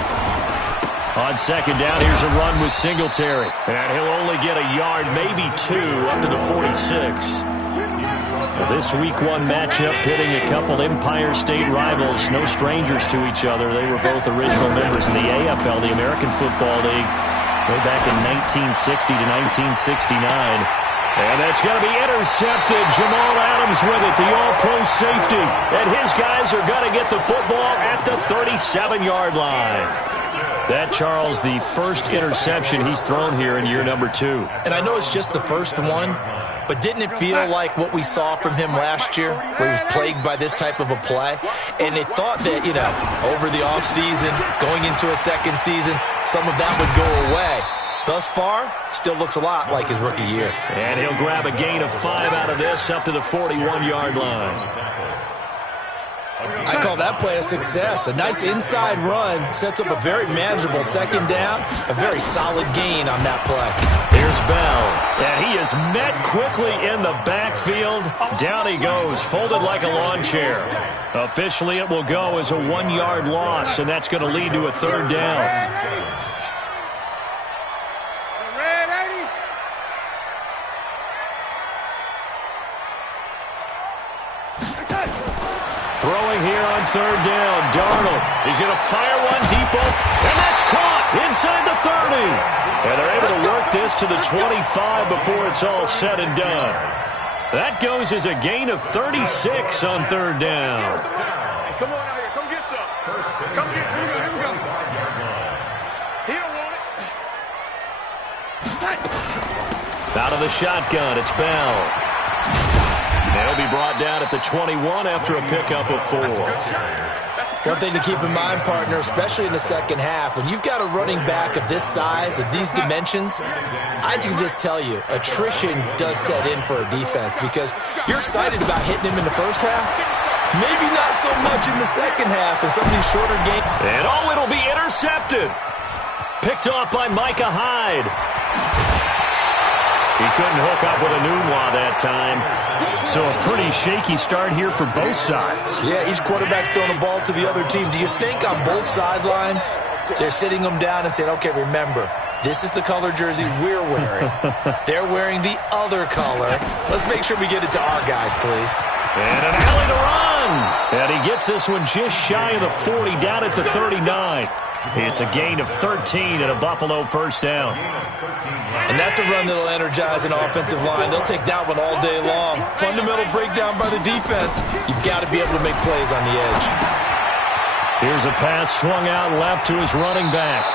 On second down, here's a run with Singletary. And he'll only get a yard, maybe 2, up to the 46. This Week 1 matchup pitting a couple Empire State rivals, no strangers to each other. They were both original members in the AFL, the American Football League, way back in 1960 to 1969. And that's going to be intercepted. Jamal Adams with it, the all-pro safety. And his guys are going to get the football at the 37-yard line. That, Charles, the first interception he's thrown here in year number 2. And I know it's just the first one, but didn't it feel like what we saw from him last year, where he was plagued by this type of a play? And they thought that, over the offseason, going into a second season, some of that would go away. Thus far, still looks a lot like his rookie year. And he'll grab a gain of 5 out of this up to the 41-yard line. I call that play a success. A nice inside run sets up a very manageable second down, a very solid gain on that play. Here's Bell, and he is met quickly in the backfield. Down he goes, folded like a lawn chair. Officially, it will go as a 1-yard loss, and that's going to lead to a 3rd down. Throwing here on 3rd down, Darnold. He's going to fire one deep, and that's caught inside the 30. And they're able to work this to the 25 before it's all said and done. That goes as a gain of 36 on 3rd down. Hey, come on out here. Come get some. Come get some. Here we go. He don't want it. Out of the shotgun, it's Bell. They'll be brought down at the 21 after a pickup of 4. One thing to keep in mind, partner, especially in the second half, when you've got a running back of this size, of these dimensions, I can just tell you, attrition does set in for a defense because you're excited about hitting him in the first half. Maybe not so much in the second half in some of these shorter games. And it'll be intercepted. Picked off by Micah Hyde. He couldn't hook up with a Nunwa that time. So a pretty shaky start here for both sides. Yeah, each quarterback's throwing the ball to the other team. Do you think on both sidelines they're sitting them down and saying, okay, remember, this is the color jersey we're wearing. They're wearing the other color. Let's make sure we get it to our guys, please. And an alley to run. And he gets this one just shy of the 40, down at the 39. It's a gain of 13 and a Buffalo 1st down. And that's a run that'll energize an offensive line. They'll take that one all day long. Fundamental breakdown by the defense. You've got to be able to make plays on the edge. Here's a pass swung out left to his running back.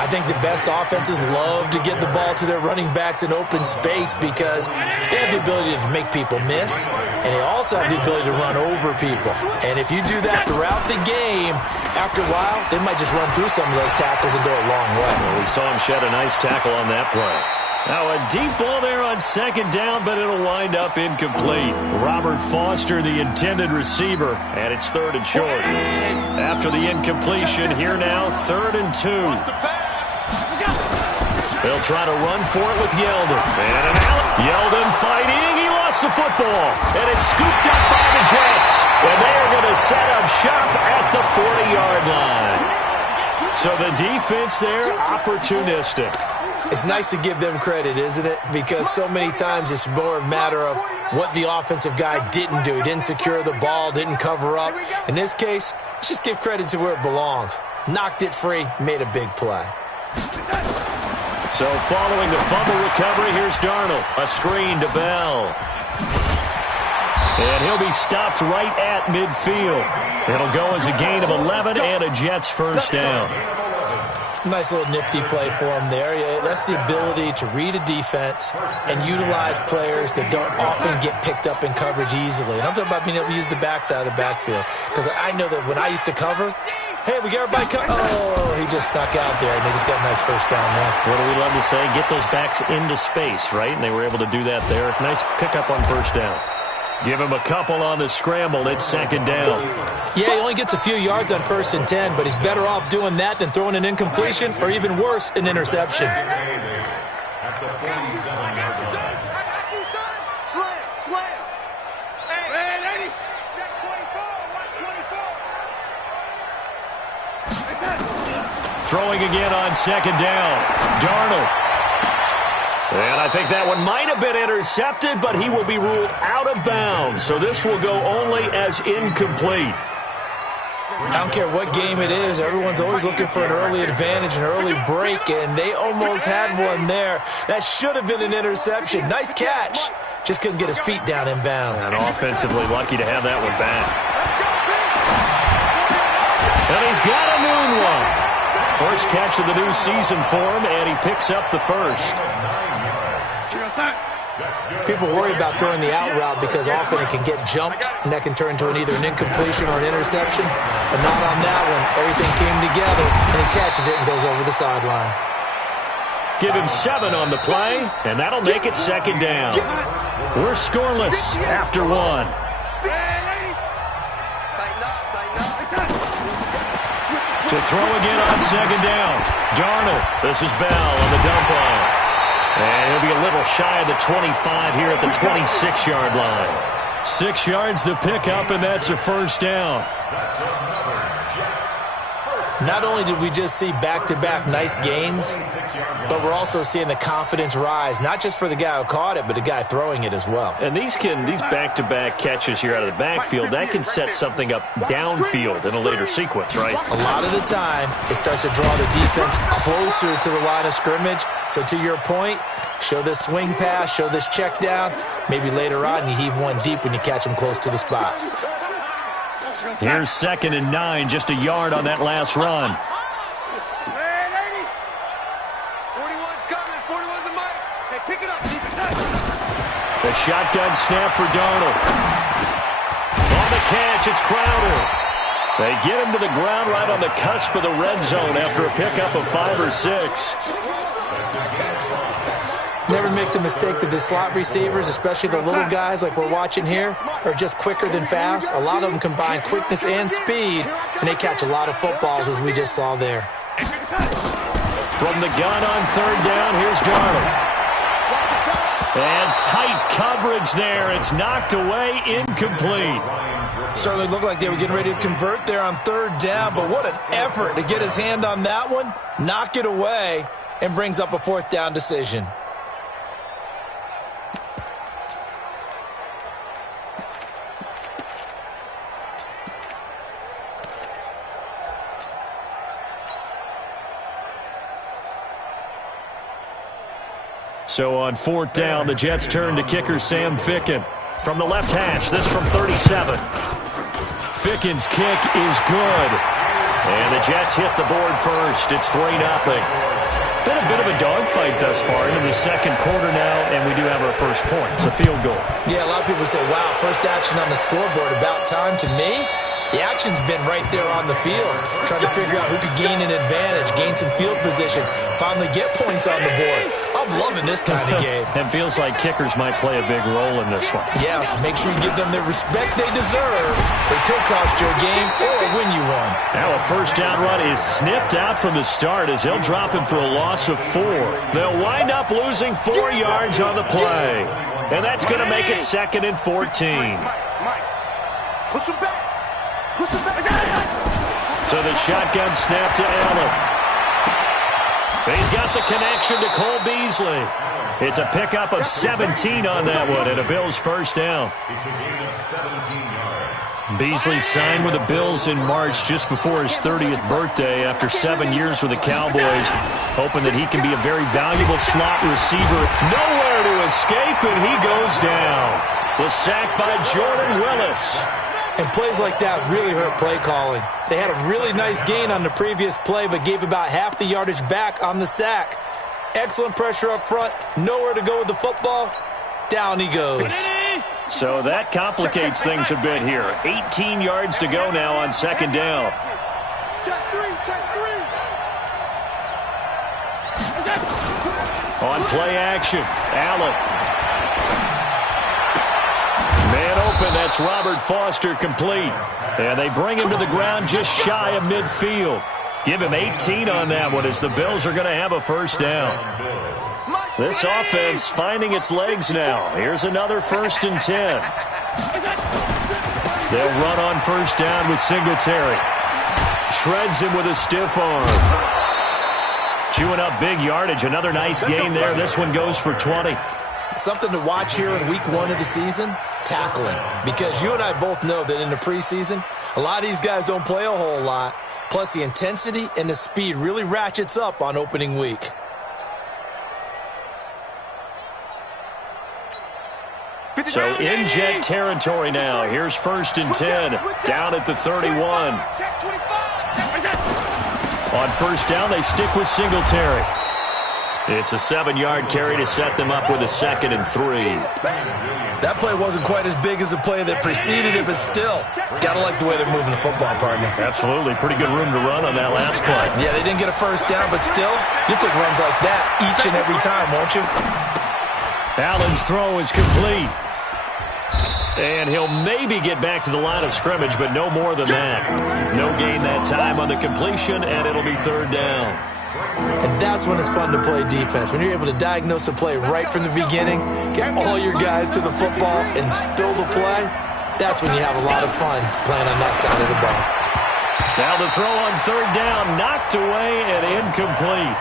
I think the best offenses love to get the ball to their running backs in open space because they have the ability to make people miss, and they also have the ability to run over people. And if you do that throughout the game, after a while, they might just run through some of those tackles and go a long way. Well, we saw him shed a nice tackle on that play. Now a deep ball there on second down, but it'll wind up incomplete. Robert Foster, the intended receiver, and it's 3rd and short. After the incompletion, here now, 3rd and 2. They'll try to run for it with Yeldon. And Yeldon fighting. He lost the football. And it's scooped up by the Jets. And they are going to set up shop at the 40-yard line. So the defense there, opportunistic. It's nice to give them credit, isn't it? Because so many times it's more a matter of what the offensive guy didn't do. He didn't secure the ball, didn't cover up. In this case, let's just give credit to where it belongs. Knocked it free, made a big play. So following the fumble recovery, here's Darnold. A screen to Bell. And he'll be stopped right at midfield. It'll go as a gain of 11 and a Jets first down. Nice little nifty play for him there. Yeah, that's the ability to read a defense and utilize players that don't often get picked up in coverage easily. And I'm talking about being able to use the backside of the backfield. Because I know that when I used to cover, hey, we got everybody oh, he just snuck out there, and they just got a nice first down there. What do we love to say? Get those backs into space, right? And they were able to do that there. Nice pickup on first down. Give him a couple on the scramble. It's second down. Yeah, he only gets a few yards on 1st and 10, but he's better off doing that than throwing an incompletion or even worse, an interception. At the 47-yard line. I got you, son. Slam. Hey, man, 80. Check 24. Watch 24. Throwing again on second down. Darnold. And I think that one might have been intercepted, but he will be ruled out of bounds. So this will go only as incomplete. I don't care what game it is. Everyone's always looking for an early advantage, an early break, and they almost had one there. That should have been an interception. Nice catch. Just couldn't get his feet down in bounds. And offensively lucky to have that one back. And he's got a noon one. First catch of the new season for him, and he picks up the first. People worry about throwing the out route because often it can get jumped, and that can turn into either an incompletion or an interception. But not on that one. Everything came together, and he catches it and goes over the sideline. Give him 7 on the play, and that'll make it second down. We're scoreless after 1. To throw again on second down. Darnold. This is Bell on the dump off. And he'll be a little shy of the 25 here at the 26-yard line. 6 yards the pickup, and that's a first down. Not only did we just see back-to-back nice gains, but we're also seeing the confidence rise, not just for the guy who caught it, but the guy throwing it as well. And these back-to-back catches here out of the backfield, that can set something up downfield in a later sequence, right? A lot of the time, it starts to draw the defense closer to the line of scrimmage. So to your point, show this swing pass, show this check down. Maybe later on you heave one deep when you catch them close to the spot. Here's 2nd and 9, just a yard on that last run. 41's coming. 41's the mic. Hey, pick it up. The shotgun snap for Darnold. On the catch, it's Crowder. They get him to the ground right on the cusp of the red zone after a pickup of 5 or 6. Never make the mistake that the slot receivers, especially the little guys like we're watching here, are just quicker than fast. A lot of them combine quickness and speed, and they catch a lot of footballs, as we just saw there. From the gun on 3rd down, here's Darnold. And tight coverage there. It's knocked away, incomplete. Certainly looked like they were getting ready to convert there on 3rd down, but what an effort to get his hand on that one, knock it away, and brings up a 4th down decision. So on 4th down, the Jets turn to kicker Sam Ficken. From the left hash, this from 37. Ficken's kick is good. And the Jets hit the board first. It's 3-0. Been a bit of a dogfight thus far into the second quarter now, and we do have our first point. It's a field goal. Yeah, a lot of people say, wow, first action on the scoreboard, about time. To me, The action's been right there on the field, trying to figure out who could gain an advantage, gain some field position, finally get points on the board. I'm loving this kind of game. It feels like kickers might play a big role in this one. Yes, make sure you give them the respect they deserve. They could cost you a game or win you one. Now a first down run is sniffed out from the start as they'll drop him for a loss of 4. They'll wind up losing 4 yards on the play. And that's going to make it 2nd and 14. Mike. Push him back. Push him back. So the shotgun snap to Allen. He's got the connection to Cole Beasley. It's a pickup of 17 on that one and a Bills first down. It's a gain of 17 yards. Beasley signed with the Bills in March just before his 30th birthday after 7 years with the Cowboys, hoping that he can be a very valuable slot receiver. Nowhere to escape, and he goes down. The sack by Jordan Willis. And plays like that really hurt play calling. They had a really nice gain on the previous play, but gave about half the yardage back on the sack. Excellent pressure up front. Nowhere to go with the football. Down he goes. So that complicates things a bit here. 18 yards to go now on 2nd down. Check three. On play action, Allen. Man open, that's Robert Foster complete. And they bring him to the ground just shy of midfield. Give him 18 on that one as the Bills are going to have a first down. This offense finding its legs now. Here's another 1st and 10. They'll run on first down with Singletary. Shreds him with a stiff arm. Chewing up big yardage. Another nice gain there. This one goes for 20. Something to watch here in week 1 of the season, tackling. Because you and I both know that in the preseason, a lot of these guys don't play a whole lot. Plus, the intensity and the speed really ratchets up on opening week. So in jet territory now. Here's 1st and 10. Down at the 31. On first down, they stick with Singletary. It's a 7-yard carry to set them up with a 2nd and 3. That play wasn't quite as big as the play that preceded it, but still, gotta like the way they're moving the football, partner. Absolutely. Pretty good room to run on that last play. Yeah, they didn't get a first down, but still, you take runs like that each and every time, won't you? Allen's throw is complete. And he'll maybe get back to the line of scrimmage, but no more than that. No gain that time on the completion, and it'll be 3rd down. And that's when it's fun to play defense. When you're able to diagnose a play right from the beginning, get all your guys to the football, and spill the play, that's when you have a lot of fun playing on that side of the ball. Now the throw on 3rd down, knocked away and incomplete.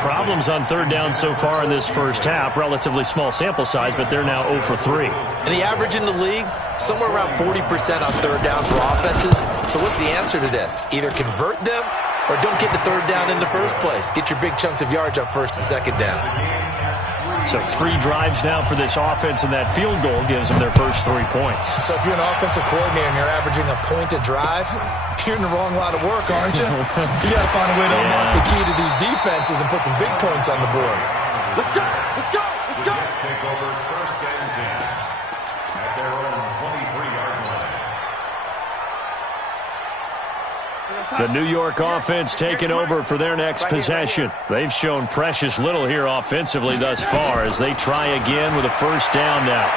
Problems on 3rd down so far in this first half. Relatively small sample size, but they're now 0 for 3. And the average in the league, somewhere around 40% on 3rd down for offenses. So what's the answer to this? Either convert them or don't get the 3rd down in the first place. Get your big chunks of yards on 1st and 2nd down. So 3 drives now for this offense, and that field goal gives them their first 3 points. So if you're an offensive coordinator and you're averaging a point a drive, you're in the wrong line of work, aren't you? You got to find a way to unlock the key to these defenses and put some big points on the board. Let's go. Let's take over 1st and 10 at their own 23-yard line. The New York offense taking over for their next possession. They've shown precious little here offensively thus far as they try again with a first down now.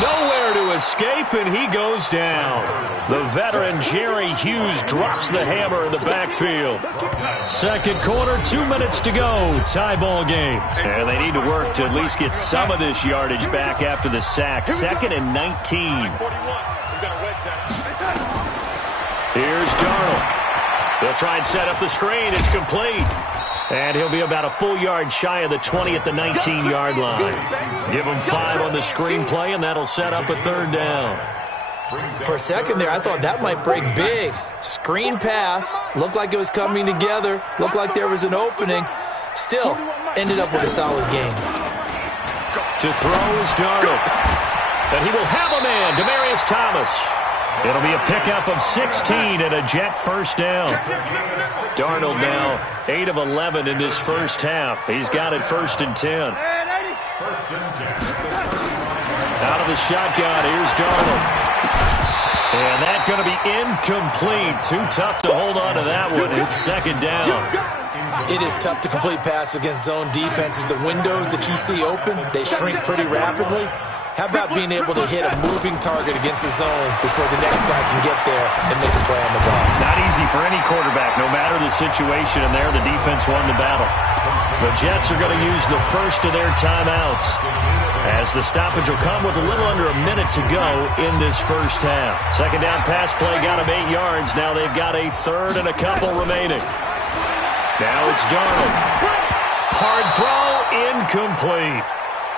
Nowhere to escape, and he goes down. The veteran Jerry Hughes drops the hammer in the backfield. 2nd quarter, 2 minutes to go. Tie ball game. And they need to work to at least get some of this yardage back after the sack. 2nd and 19. Here's Darnold. They'll try and set up the screen. It's complete. And he'll be about a full yard shy of the 20 at the 19-yard line. Give him 5 on the screenplay, and that'll set up a 3rd down. For a second there, I thought that might break big. Screen pass. Looked like it was coming together. Looked like there was an opening. Still, ended up with a solid game. To throw is Darnold. And he will have a man, Demaryius Thomas. It'll be a pickup of 16 and a jet first down. Darnold now 8 of 11 in this first half. He's got it 1st and 10. Out of the shotgun, here's Darnold. going to be incomplete. Too tough to hold on to that one. It's second down. It is tough to complete passes against zone defenses. The windows that you see open, they shrink pretty rapidly. How about being able to hit a moving target against a zone before the next guy can get there and make a play on the ball? Not easy for any quarterback, no matter the situation. And there, the defense won the battle. The Jets are going to use the first of their timeouts, as the stoppage will come with a little under a minute to go in this first half. Second down pass play got them 8 yards. Now they've got a third and a couple remaining. Now it's Darnold. Hard throw, incomplete.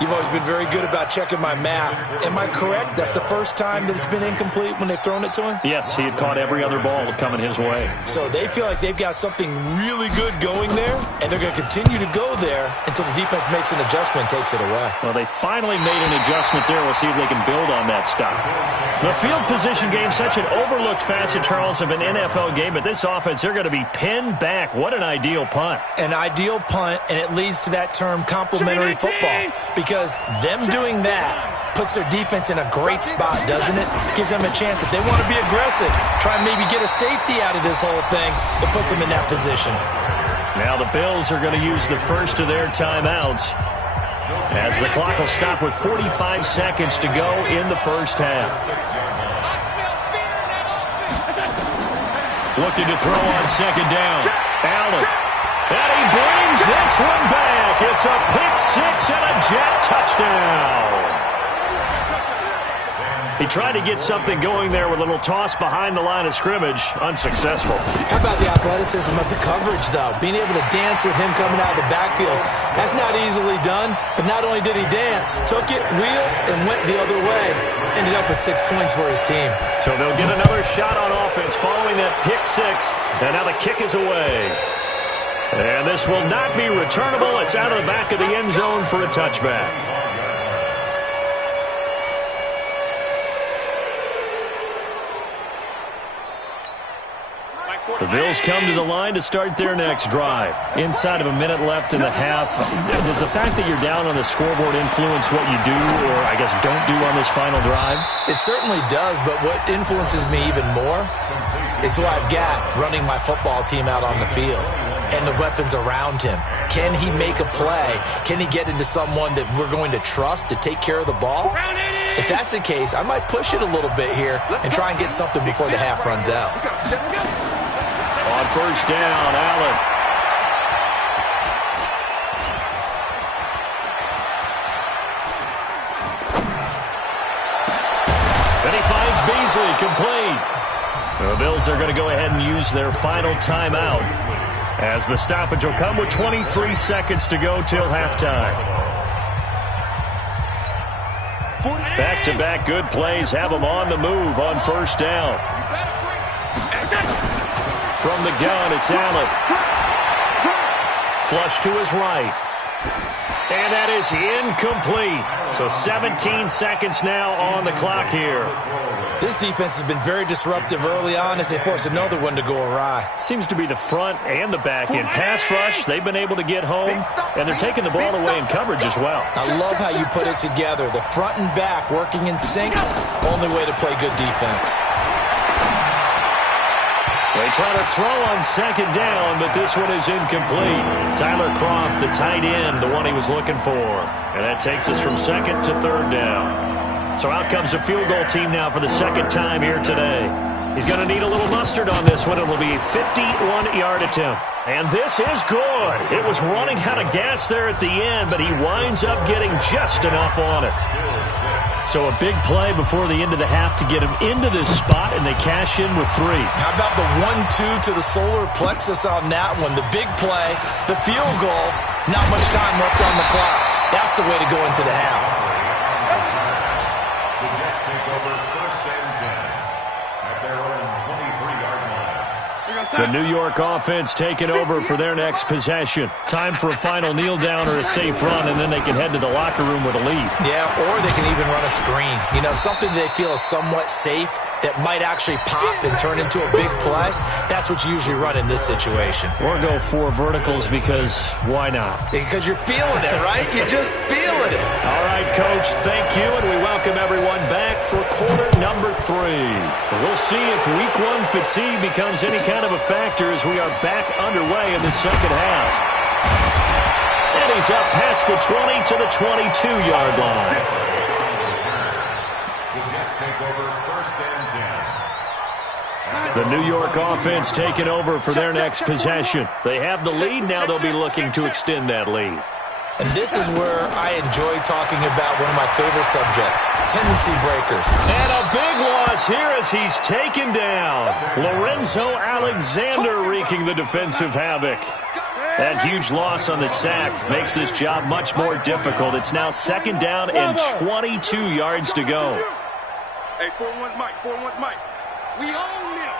You've always been very good about checking my math. Am I correct? That's the first time that it's been incomplete when they've thrown it to him? Yes, he had caught every other ball coming his way. So they feel like they've got something really good going there, and they're going to continue to go there until the defense makes an adjustment and takes it away. Well, they finally made an adjustment there. We'll see if they can build on that stop. The field position game, such an overlooked facet, Charles, of an NFL game, but this offense, they're going to be pinned back. What an ideal punt. An ideal punt, and it leads to that term complementary football. Because them doing that puts their defense in a great spot, doesn't it? Gives them a chance. If they want to be aggressive, try and maybe get a safety out of this whole thing, it puts them in that position. Now the Bills are going to use the first of their timeouts, as the clock will stop with 45 seconds to go in the first half. Looking to throw on second down. Allen. And he brings this one back. It's a pick six and a Jet touchdown. He tried to get something going there with a little toss behind the line of scrimmage. Unsuccessful. How about the athleticism of the coverage, though? Being able to dance with him coming out of the backfield. That's not easily done. But not only did he dance, took it, wheeled, and went the other way. Ended up with 6 points for his team. So they'll get another shot on offense following that pick six. And now the kick is away. And this will not be returnable. It's out of the back of the end zone for a touchback. The Bills come to the line to start their next drive. Inside of a minute left in the half. Does the fact that you're down on the scoreboard influence what you do, or I guess don't do on this final drive? It certainly does, but what influences me even more is who I've got running my football team out on the field and the weapons around him. Can he make a play? Can he get into someone that we're going to trust to take care of the ball? If that's the case, I might push it a little bit here and try and get something before the half runs out. On first down, Allen. And he finds Beasley, complete. The Bills are going to go ahead and use their final timeout, as the stoppage will come with 23 seconds to go till halftime. Back-to-back good plays have them on the move on first down. From the gun, it's Allen. Flush to his right. And that is incomplete. So 17 seconds now on the clock here. This defense has been very disruptive early on as they force another one to go awry. Seems to be the front and the back end. Pass rush, they've been able to get home, and they're taking the ball away in coverage as well. I love how you put it together. The front and back working in sync, only way to play good defense. They try to throw on second down, but this one is incomplete. Tyler Kroft, the tight end, the one he was looking for. And that takes us from second to third down. So out comes a field goal team now for the second time here today. He's going to need a little mustard on this one. It will be a 51-yard attempt. And this is good. It was running out of gas there at the end, but he winds up getting just enough on it. So a big play before the end of the half to get him into this spot, and they cash in with 3. How about the 1-2 to the solar plexus on that one? The big play, the field goal, not much time left on the clock. That's the way to go into the half. The Jets take over first and 10 at their own 23-yard line. The New York offense taking over for their next possession. Time for a final kneel down or a safe run, and then they can head to the locker room with a lead. Yeah, or they can even run a screen. You know, something they feel is somewhat safe that might actually pop and turn into a big play. That's what you usually run in this situation. Or go 4 verticals, because why not? Because you're feeling it, right? You're just feeling it. All right, Coach. Thank you, and we welcome everyone back for quarter number 3. We'll see if Week 1 fatigue becomes any kind of a factor as we are back underway in the second half. And he's up past the 20 to the 22-yard line. The Jets take over first and 10. The New York offense taking over for their next possession. They have the lead. Now they'll be looking to extend that lead. And this is where I enjoy talking about one of my favorite subjects, tendency breakers. And a big loss here as he's taken down. Lorenzo Alexander wreaking the defensive havoc. That huge loss on the sack makes this job much more difficult. It's now second down and 22 yards to go. Hey, 4-1's Mike. 4-1's Mike. We own him.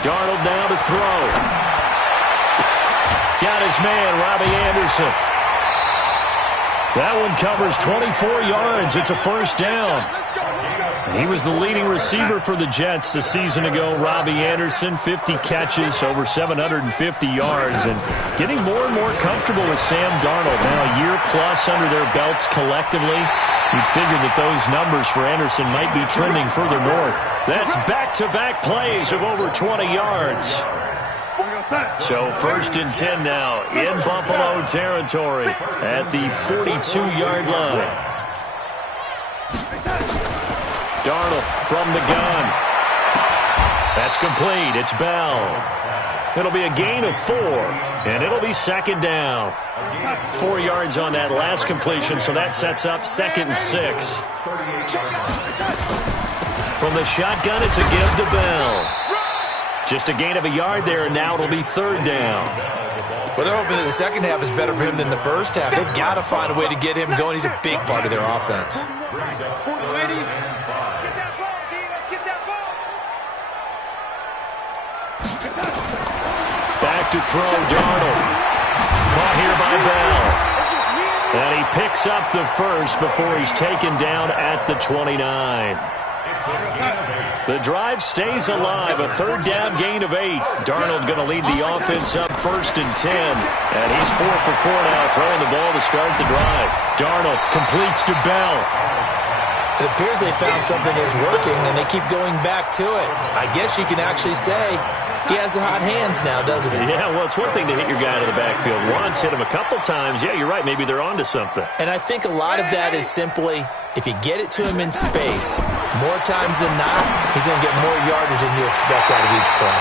Darnold now to throw. Got his man, Robbie Anderson. That one covers 24 yards. It's a first down. He was the leading receiver for the Jets a season ago. Robbie Anderson, 50 catches, over 750 yards, and getting more and more comfortable with Sam Darnold. Now a year plus under their belts collectively. You'd figure that those numbers for Anderson might be trending further north. That's back-to-back plays of over 20 yards. So first and 10 now in Buffalo territory at the 42-yard line. Darnold from the gun. That's complete. It's Bell. It'll be a gain of 4, and it'll be second down. 4 yards on that last completion, so that sets up second and 6. From the shotgun, it's a give to Bell. Just a gain of a yard there, and now it'll be third down. Well, they're hoping that the second half is better for him than the first half. They've got to find a way to get him going. He's a big part of their offense. Back to throw, Darnold. Caught here by Bell. And he picks up the first before he's taken down at the 29. The drive stays alive. A third down gain of 8. Darnold going to lead the offense up first and 10. And he's 4 for 4 now, throwing the ball to start the drive. Darnold completes to Bell. It appears they found something that's working, and they keep going back to it. I guess you can actually say he has the hot hands now, doesn't he? Yeah, well, it's one thing to hit your guy to the backfield once, hit him a couple times. Yeah, you're right. Maybe they're onto something. And I think a lot of that is simply, if you get it to him in space, more times than not, he's going to get more yardage than you expect out of each play.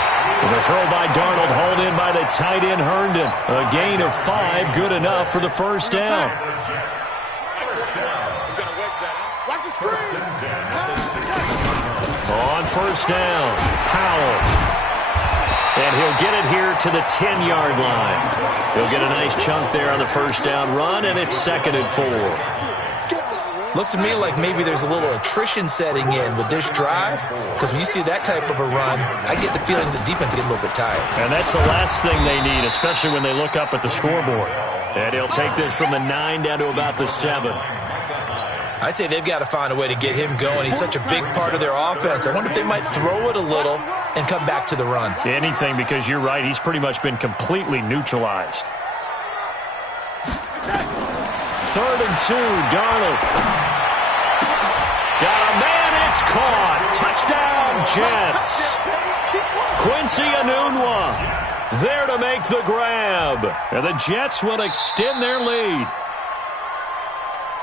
The throw by Darnold, hauled in by the tight end Herndon. A gain of 5, good enough for the first down. On first down, Powell. And he'll get it here to the 10-yard line. He'll get a nice chunk there on the first down run, and it's second and 4. Looks to me like maybe there's a little attrition setting in with this drive, because when you see that type of a run, I get the feeling the defense gets a little bit tired. And that's the last thing they need, especially when they look up at the scoreboard. And he'll take this from the 9 down to about the 7. I'd say they've got to find a way to get him going. He's such a big part of their offense. I wonder if they might throw it a little and come back to the run. Anything, because you're right. He's pretty much been completely neutralized. Third and 2, Darnold. Got a man, it's caught. Touchdown, Jets. Quincy Enunwa there to make the grab. And the Jets will extend their lead.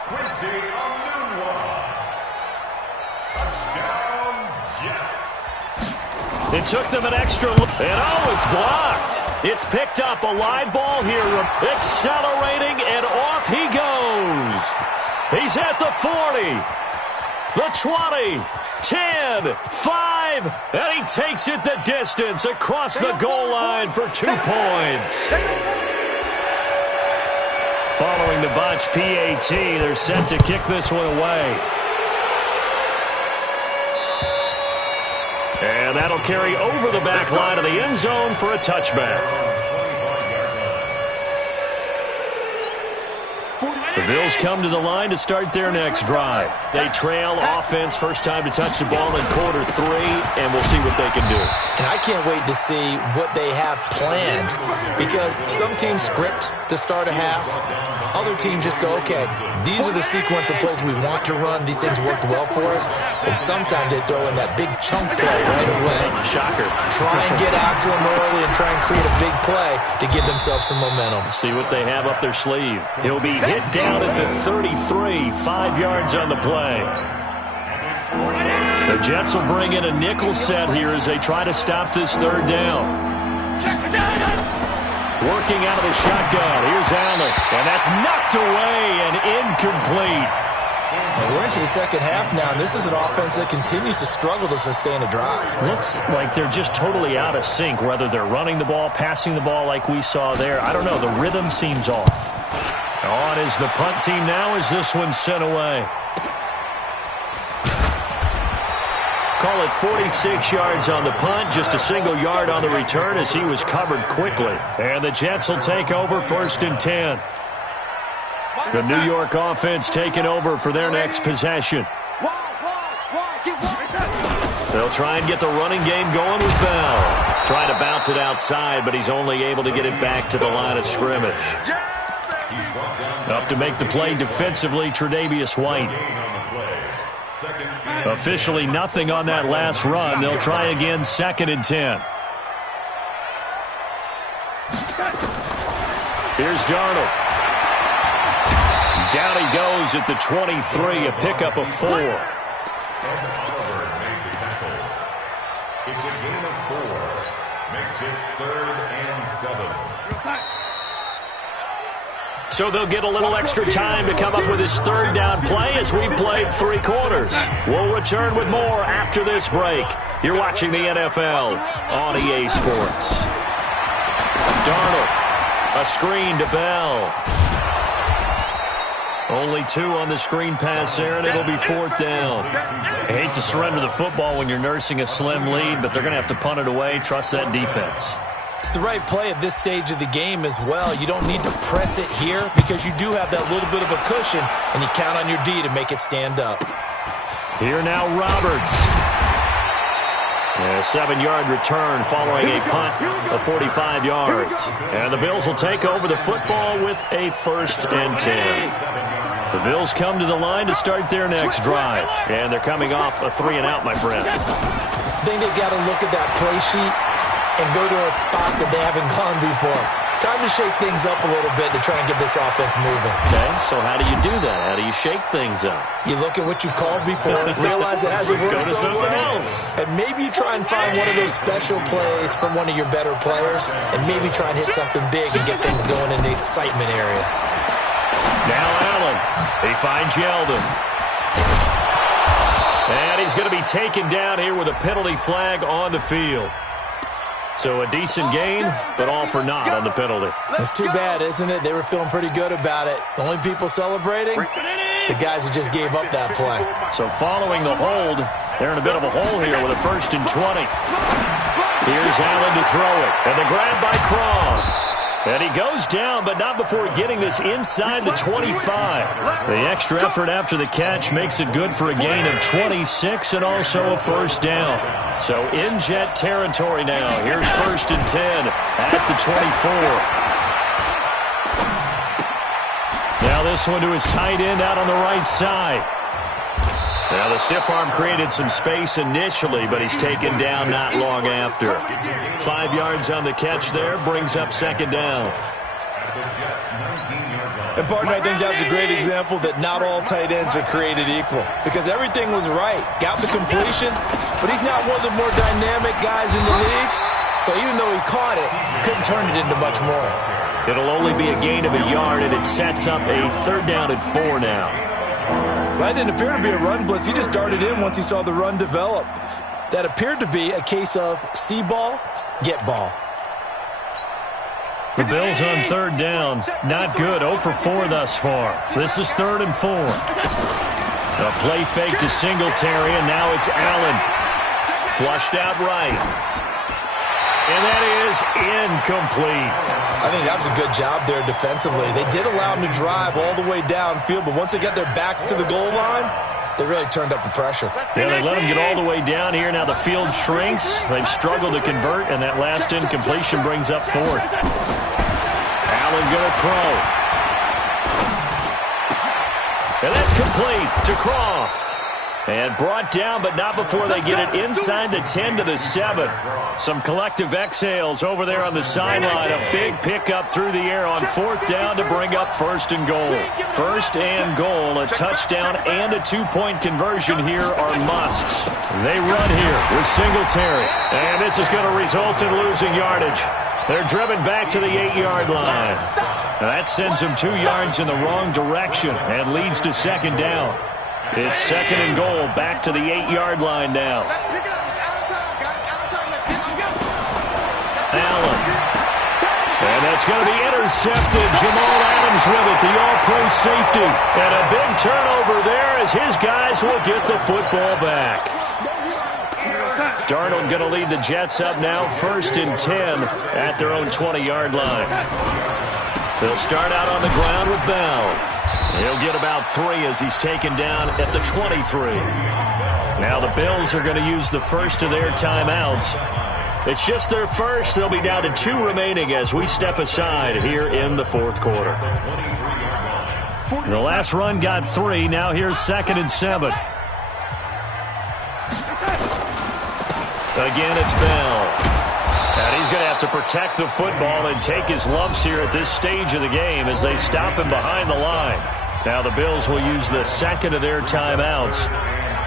Quincy Enunwa. Touchdown, Jets. It took them an extra look. And oh, it's blocked. It's picked up. A live ball here. Accelerating, and off he goes. He's at the 40. The 20, 10, 5, and he takes it the distance across the goal line for 2 points. Following the botch PAT, they're set to kick this one away. And that'll carry over the back line of the end zone for a touchback. The Bills come to the line to start their next drive. They trail offense, first time to touch the ball in quarter 3, and we'll see what they can do. And I can't wait to see what they have planned, because some teams script to start a half. Other teams just go, okay, these are the sequence of plays we want to run. These things worked well for us. And sometimes they throw in that big chunk play right away. Shocker. Try and get after them early and try and create a big play to give themselves some momentum. See what they have up their sleeve. He'll be hit down at the 33, 5 yards on the play. The Jets will bring in a nickel set here as they try to stop this third down. Working out of the shotgun. Here's Allen. And that's knocked away and incomplete. And we're into the second half now, and this is an offense that continues to struggle to sustain a drive. Looks like they're just totally out of sync, whether they're running the ball, passing the ball like we saw there. I don't know. The rhythm seems off. On is the punt team now as this one's sent away. Call it 46 yards on the punt, just a single yard on the return as he was covered quickly. And the Jets will take over 1st and 10. The New York offense taking over for their next possession. They'll try and get the running game going with Bell. Trying to bounce it outside, but he's only able to get it back to the line of scrimmage. Up to make the play defensively, Tre'Davious White. Officially nothing on that last run. They'll try again 2nd and 10. Here's Darnold. Down he goes at the 23, a pickup of 4. It's a gain of 4. Makes it 3rd and 7. So they'll get a little extra time to come up with his third down play as we've played 3 quarters. We'll return with more after this break. You're watching the NFL on EA Sports. Darnold, a screen to Bell. Only 2 on the screen pass there, and it'll be 4th down. I hate to surrender the football when you're nursing a slim lead, but they're going to have to punt it away. Trust that defense. It's the right play at this stage of the game as well. You don't need to press it here because you do have that little bit of a cushion, and you count on your D to make it stand up. Here now Roberts. A 7-yard return following a punt of 45 yards. And the Bills will take over the football with a 1st and 10. The Bills come to the line to start their next drive. And they're coming off a 3-and-out, my friend. I think they've got to look at that play sheet and go to a spot that they haven't gone before. Time to shake things up a little bit to try and get this offense moving. Okay, so how do you do that? How do you shake things up? You look at what you called before, realize it hasn't worked somewhere else, and maybe you try and find one of those special plays from one of your better players, and maybe try and hit something big and get things going in the excitement area. Now Allen. He finds Yeldon. And he's going to be taken down here with a penalty flag on the field. So a decent gain, but all for naught on the penalty. It's too bad, isn't it? They were feeling pretty good about it. The only people celebrating, the guys who just gave up that play. So following the hold, they're in a bit of a hole here with a 1st and 20. Here's Allen to throw it, and the grab by Croft. And he goes down, but not before getting this inside the 25. The extra effort after the catch makes it good for a gain of 26 and also a 1st down. So in Jet territory now. Here's 1st and 10 at the 24. Now this one to his tight end out on the right side. Now the stiff arm created some space initially, but he's taken down not long after. 5 yards on the catch there, brings up 2nd down. And, partner, I think that was a great example that not all tight ends are created equal. Because everything was right. Got the completion, but he's not one of the more dynamic guys in the league. So even though he caught it, couldn't turn it into much more. It'll only be a gain of a yard, and it sets up a 3rd down and 4 now. That didn't appear to be a run blitz. He just darted in once he saw the run develop. That appeared to be a case of see ball, get ball. The Bills on 3rd down. Not good. 0 for 4 thus far. This is 3rd and 4. A play fake to Singletary, and now it's Allen. Flushed out right. And that is incomplete. I think that was a good job there defensively. They did allow them to drive all the way downfield, but once they got their backs to the goal line, they really turned up the pressure. Yeah, they let them get all the way down here. Now the field shrinks. They've struggled to convert, and that last incompletion brings up fourth. Allen going to throw. And that's complete to Croft. And brought down, but not before they get it inside the 10 to the 7. Some collective exhales over there on the sideline. A big pickup through the air on fourth down to bring up first and goal. First and goal, a touchdown and a two-point conversion here are musts. They run here with Singletary. And this is going to result in losing yardage. They're driven back to the 8-yard line. That sends them 2 yards in the wrong direction and leads to second down. It's second and goal, back to the 8-yard line now. Allen. And that's going to be intercepted. Jamal Adams with it, the all-pro safety. And a big turnover there as his guys will get the football back. Darnold going to lead the Jets up now, first and 10 at their own 20-yard line. They'll start out on the ground with Bell. He'll get about 3 as he's taken down at the 23. Now the Bills are going to use the first of their timeouts. It's just their first. They'll be down to 2 remaining as we step aside here in the fourth quarter. The last run got 3. Now here's second and 7. Again, it's Bell. And he's going to have to protect the football and take his lumps here at this stage of the game as they stop him behind the line. Now the Bills will use the second of their timeouts.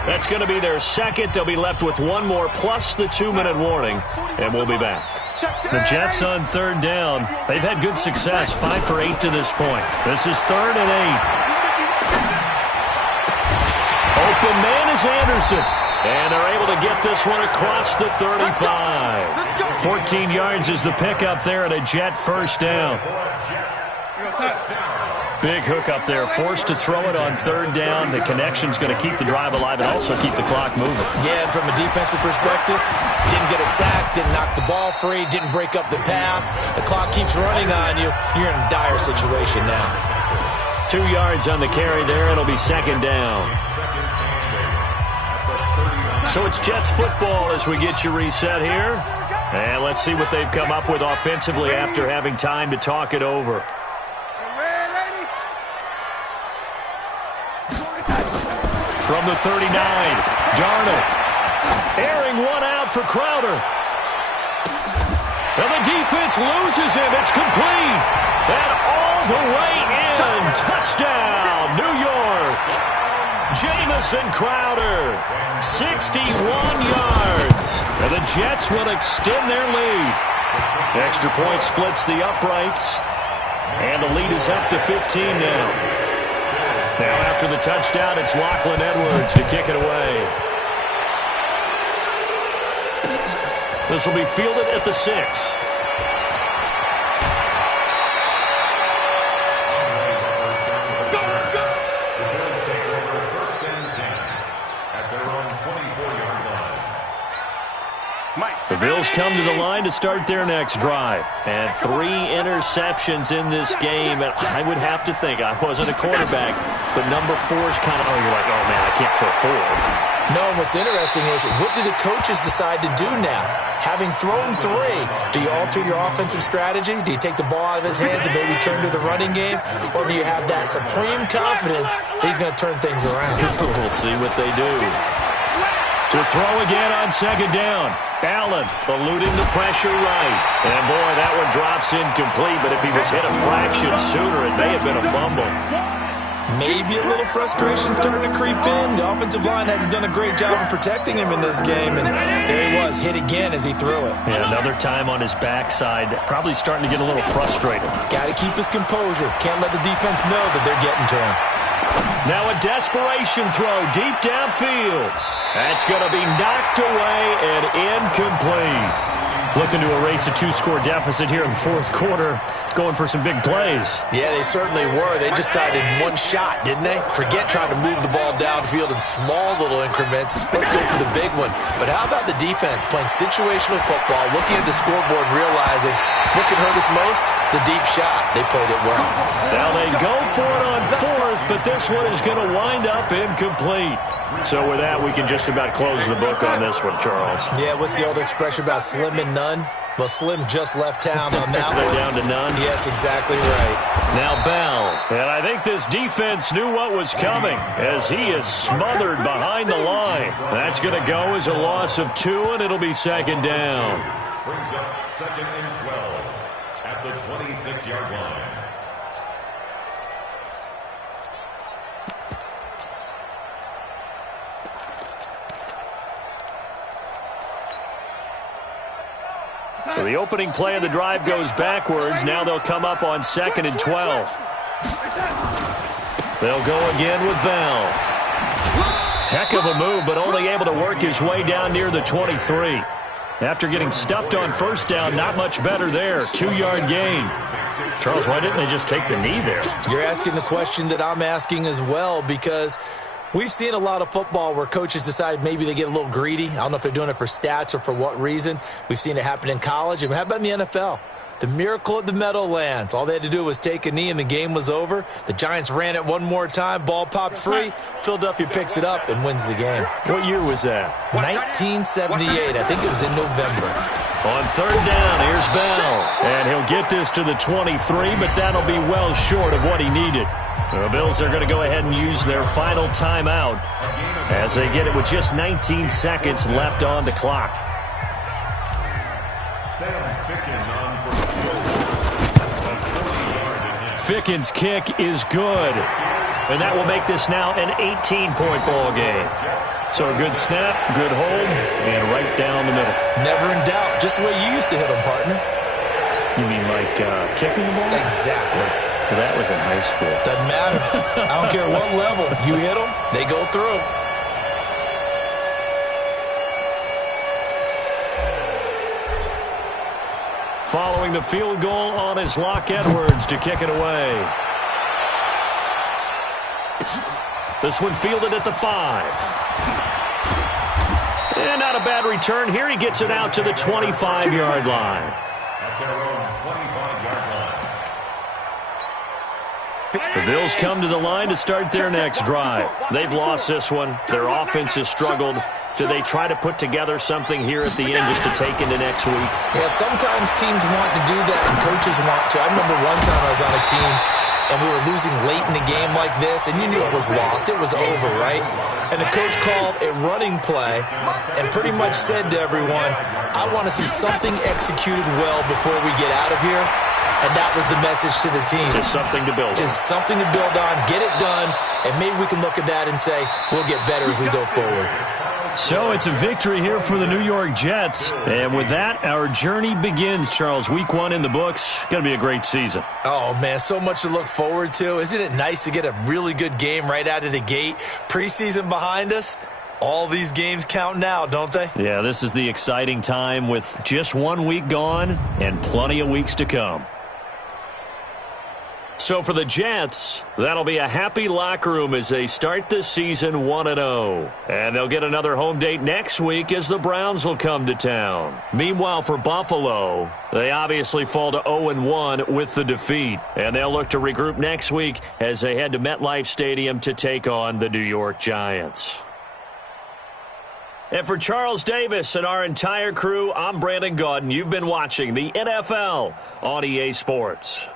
That's going to be their second. They'll be left with 1 more plus the 2-minute warning, and we'll be back. The Jets on third down. They've had good success, 5 for 8 to this point. This is third and 8. Open man is Anderson. And they're able to get this one across the 35. 14 yards is the pickup there and a Jet first down. Big hook up there, forced to throw it on third down. The connection's going to keep the drive alive and also keep the clock moving. Yeah, and from a defensive perspective, didn't get a sack, didn't knock the ball free, didn't break up the pass. The clock keeps running on you. You're in a dire situation now. 2 yards on the carry there. It'll be second down. So it's Jets football as we get you reset here. And let's see what they've come up with offensively after having time to talk it over. From the 39, Darnold. Airing one out for Crowder. And the defense loses him. It's complete. And all the way in. Touchdown, New York. Jamison Crowder, 61 yards. And the Jets will extend their lead. Extra point splits the uprights. And the lead is up to 15 now. Now after the touchdown, it's Lachlan Edwards to kick it away. This will be fielded at the 6. The Bills come to the line to start their next drive. And 3 interceptions in this game. And I would have to think, I wasn't a quarterback, but number 4 is kind of, you're like, oh, man, I can't throw 4. No, what's interesting is, what do the coaches decide to do now? Having thrown 3, do you alter your offensive strategy? Do you take the ball out of his hands and maybe turn to the running game? Or do you have that supreme confidence that he's going to turn things around? We'll see what they do. To throw again on second down. Allen eluding the pressure right. And, boy, that one drops incomplete. But if he was hit a fraction sooner, it may have been a fumble. Maybe a little frustration starting to creep in. The offensive line hasn't done a great job of protecting him in this game. And there he was, hit again as he threw it. Yeah, another time on his backside. Probably starting to get a little frustrated. Got to keep his composure. Can't let the defense know that they're getting to him. Now a desperation throw deep downfield. That's going to be knocked away and incomplete. Looking to erase a 2-score deficit here in the fourth quarter, going for some big plays. Yeah, they certainly were. They just started one shot, didn't they? Forget trying to move the ball downfield in small little increments. Let's go for the big one. But how about the defense playing situational football, looking at the scoreboard, realizing what can hurt us most? The deep shot. They played it well. Now they go for it on fourth, but this one is going to wind up incomplete. So with that, we can just about close the book on this one, Charles. Yeah, what's the old expression about slim and none? Well, Slim just left town on that They're one. down to none? Yes, exactly right. Now Bell. And I think this defense knew what was coming as he is smothered behind the line. That's going to go as a loss of 2, and it'll be second down. Brings up 2nd and 12 at the 26-yard line. So the opening play of the drive goes backwards. Now they'll come up on 2nd and 12. They'll go again with Bell. Heck of a move, but only able to work his way down near the 23. After getting stuffed on first down, not much better there. 2-yard gain. Charles, why didn't they just take the knee there? You're asking the question that I'm asking as well, because we've seen a lot of football where coaches decide maybe they get a little greedy. I don't know if they're doing it for stats or for what reason. We've seen it happen in college. And how about in the NFL? The miracle at the Meadowlands. All they had to do was take a knee and the game was over. The Giants ran it one more time. Ball popped free. Philadelphia picks it up and wins the game. What year was that? 1978. I think it was in November. On third down, here's Bell. And he'll get this to the 23, but that'll be well short of what he needed. The Bills are going to go ahead and use their final timeout as they get it with just 19 seconds left on the clock. Fickens' kick is good. And that will make this now an 18-point ball game. So a good snap, good hold, and right down the middle. Never in doubt. Just the way you used to hit them, partner. You mean like kicking the ball? Exactly. Well, that was in high school. Doesn't matter. I don't care what level. You hit them, they go through. Following the field goal on his Locke Edwards to kick it away. This one fielded at the 5. And not a bad return. Here he gets it out to the 25-yard line. At their own 25-yard line. The Bills come to the line to start their next drive. They've lost this one. Their offense has struggled. Do they try to put together something here at the end just to take into next week? Yeah, sometimes teams want to do that and coaches want to. I remember one time I was on a team and we were losing late in the game like this, and you knew it was lost. It was over, right? And the coach called a running play and pretty much said to everyone, I want to see something executed well before we get out of here. And that was the message to the team. Just something to build on. Just something to build on, get it done, and maybe we can look at that and say, we'll get better as we go forward. So it's a victory here for the New York Jets. And with that, our journey begins, Charles. Week 1 in the books. Going to be a great season. Oh, man, so much to look forward to. Isn't it nice to get a really good game right out of the gate? Preseason behind us. All these games count now, don't they? Yeah, this is the exciting time with just 1 week gone and plenty of weeks to come. So for the Jets, that'll be a happy locker room as they start this season 1-0. And they'll get another home date next week as the Browns will come to town. Meanwhile, for Buffalo, they obviously fall to 0-1 with the defeat. And they'll look to regroup next week as they head to MetLife Stadium to take on the New York Giants. And for Charles Davis and our entire crew, I'm Brandon Gaudin. You've been watching the NFL on EA Sports.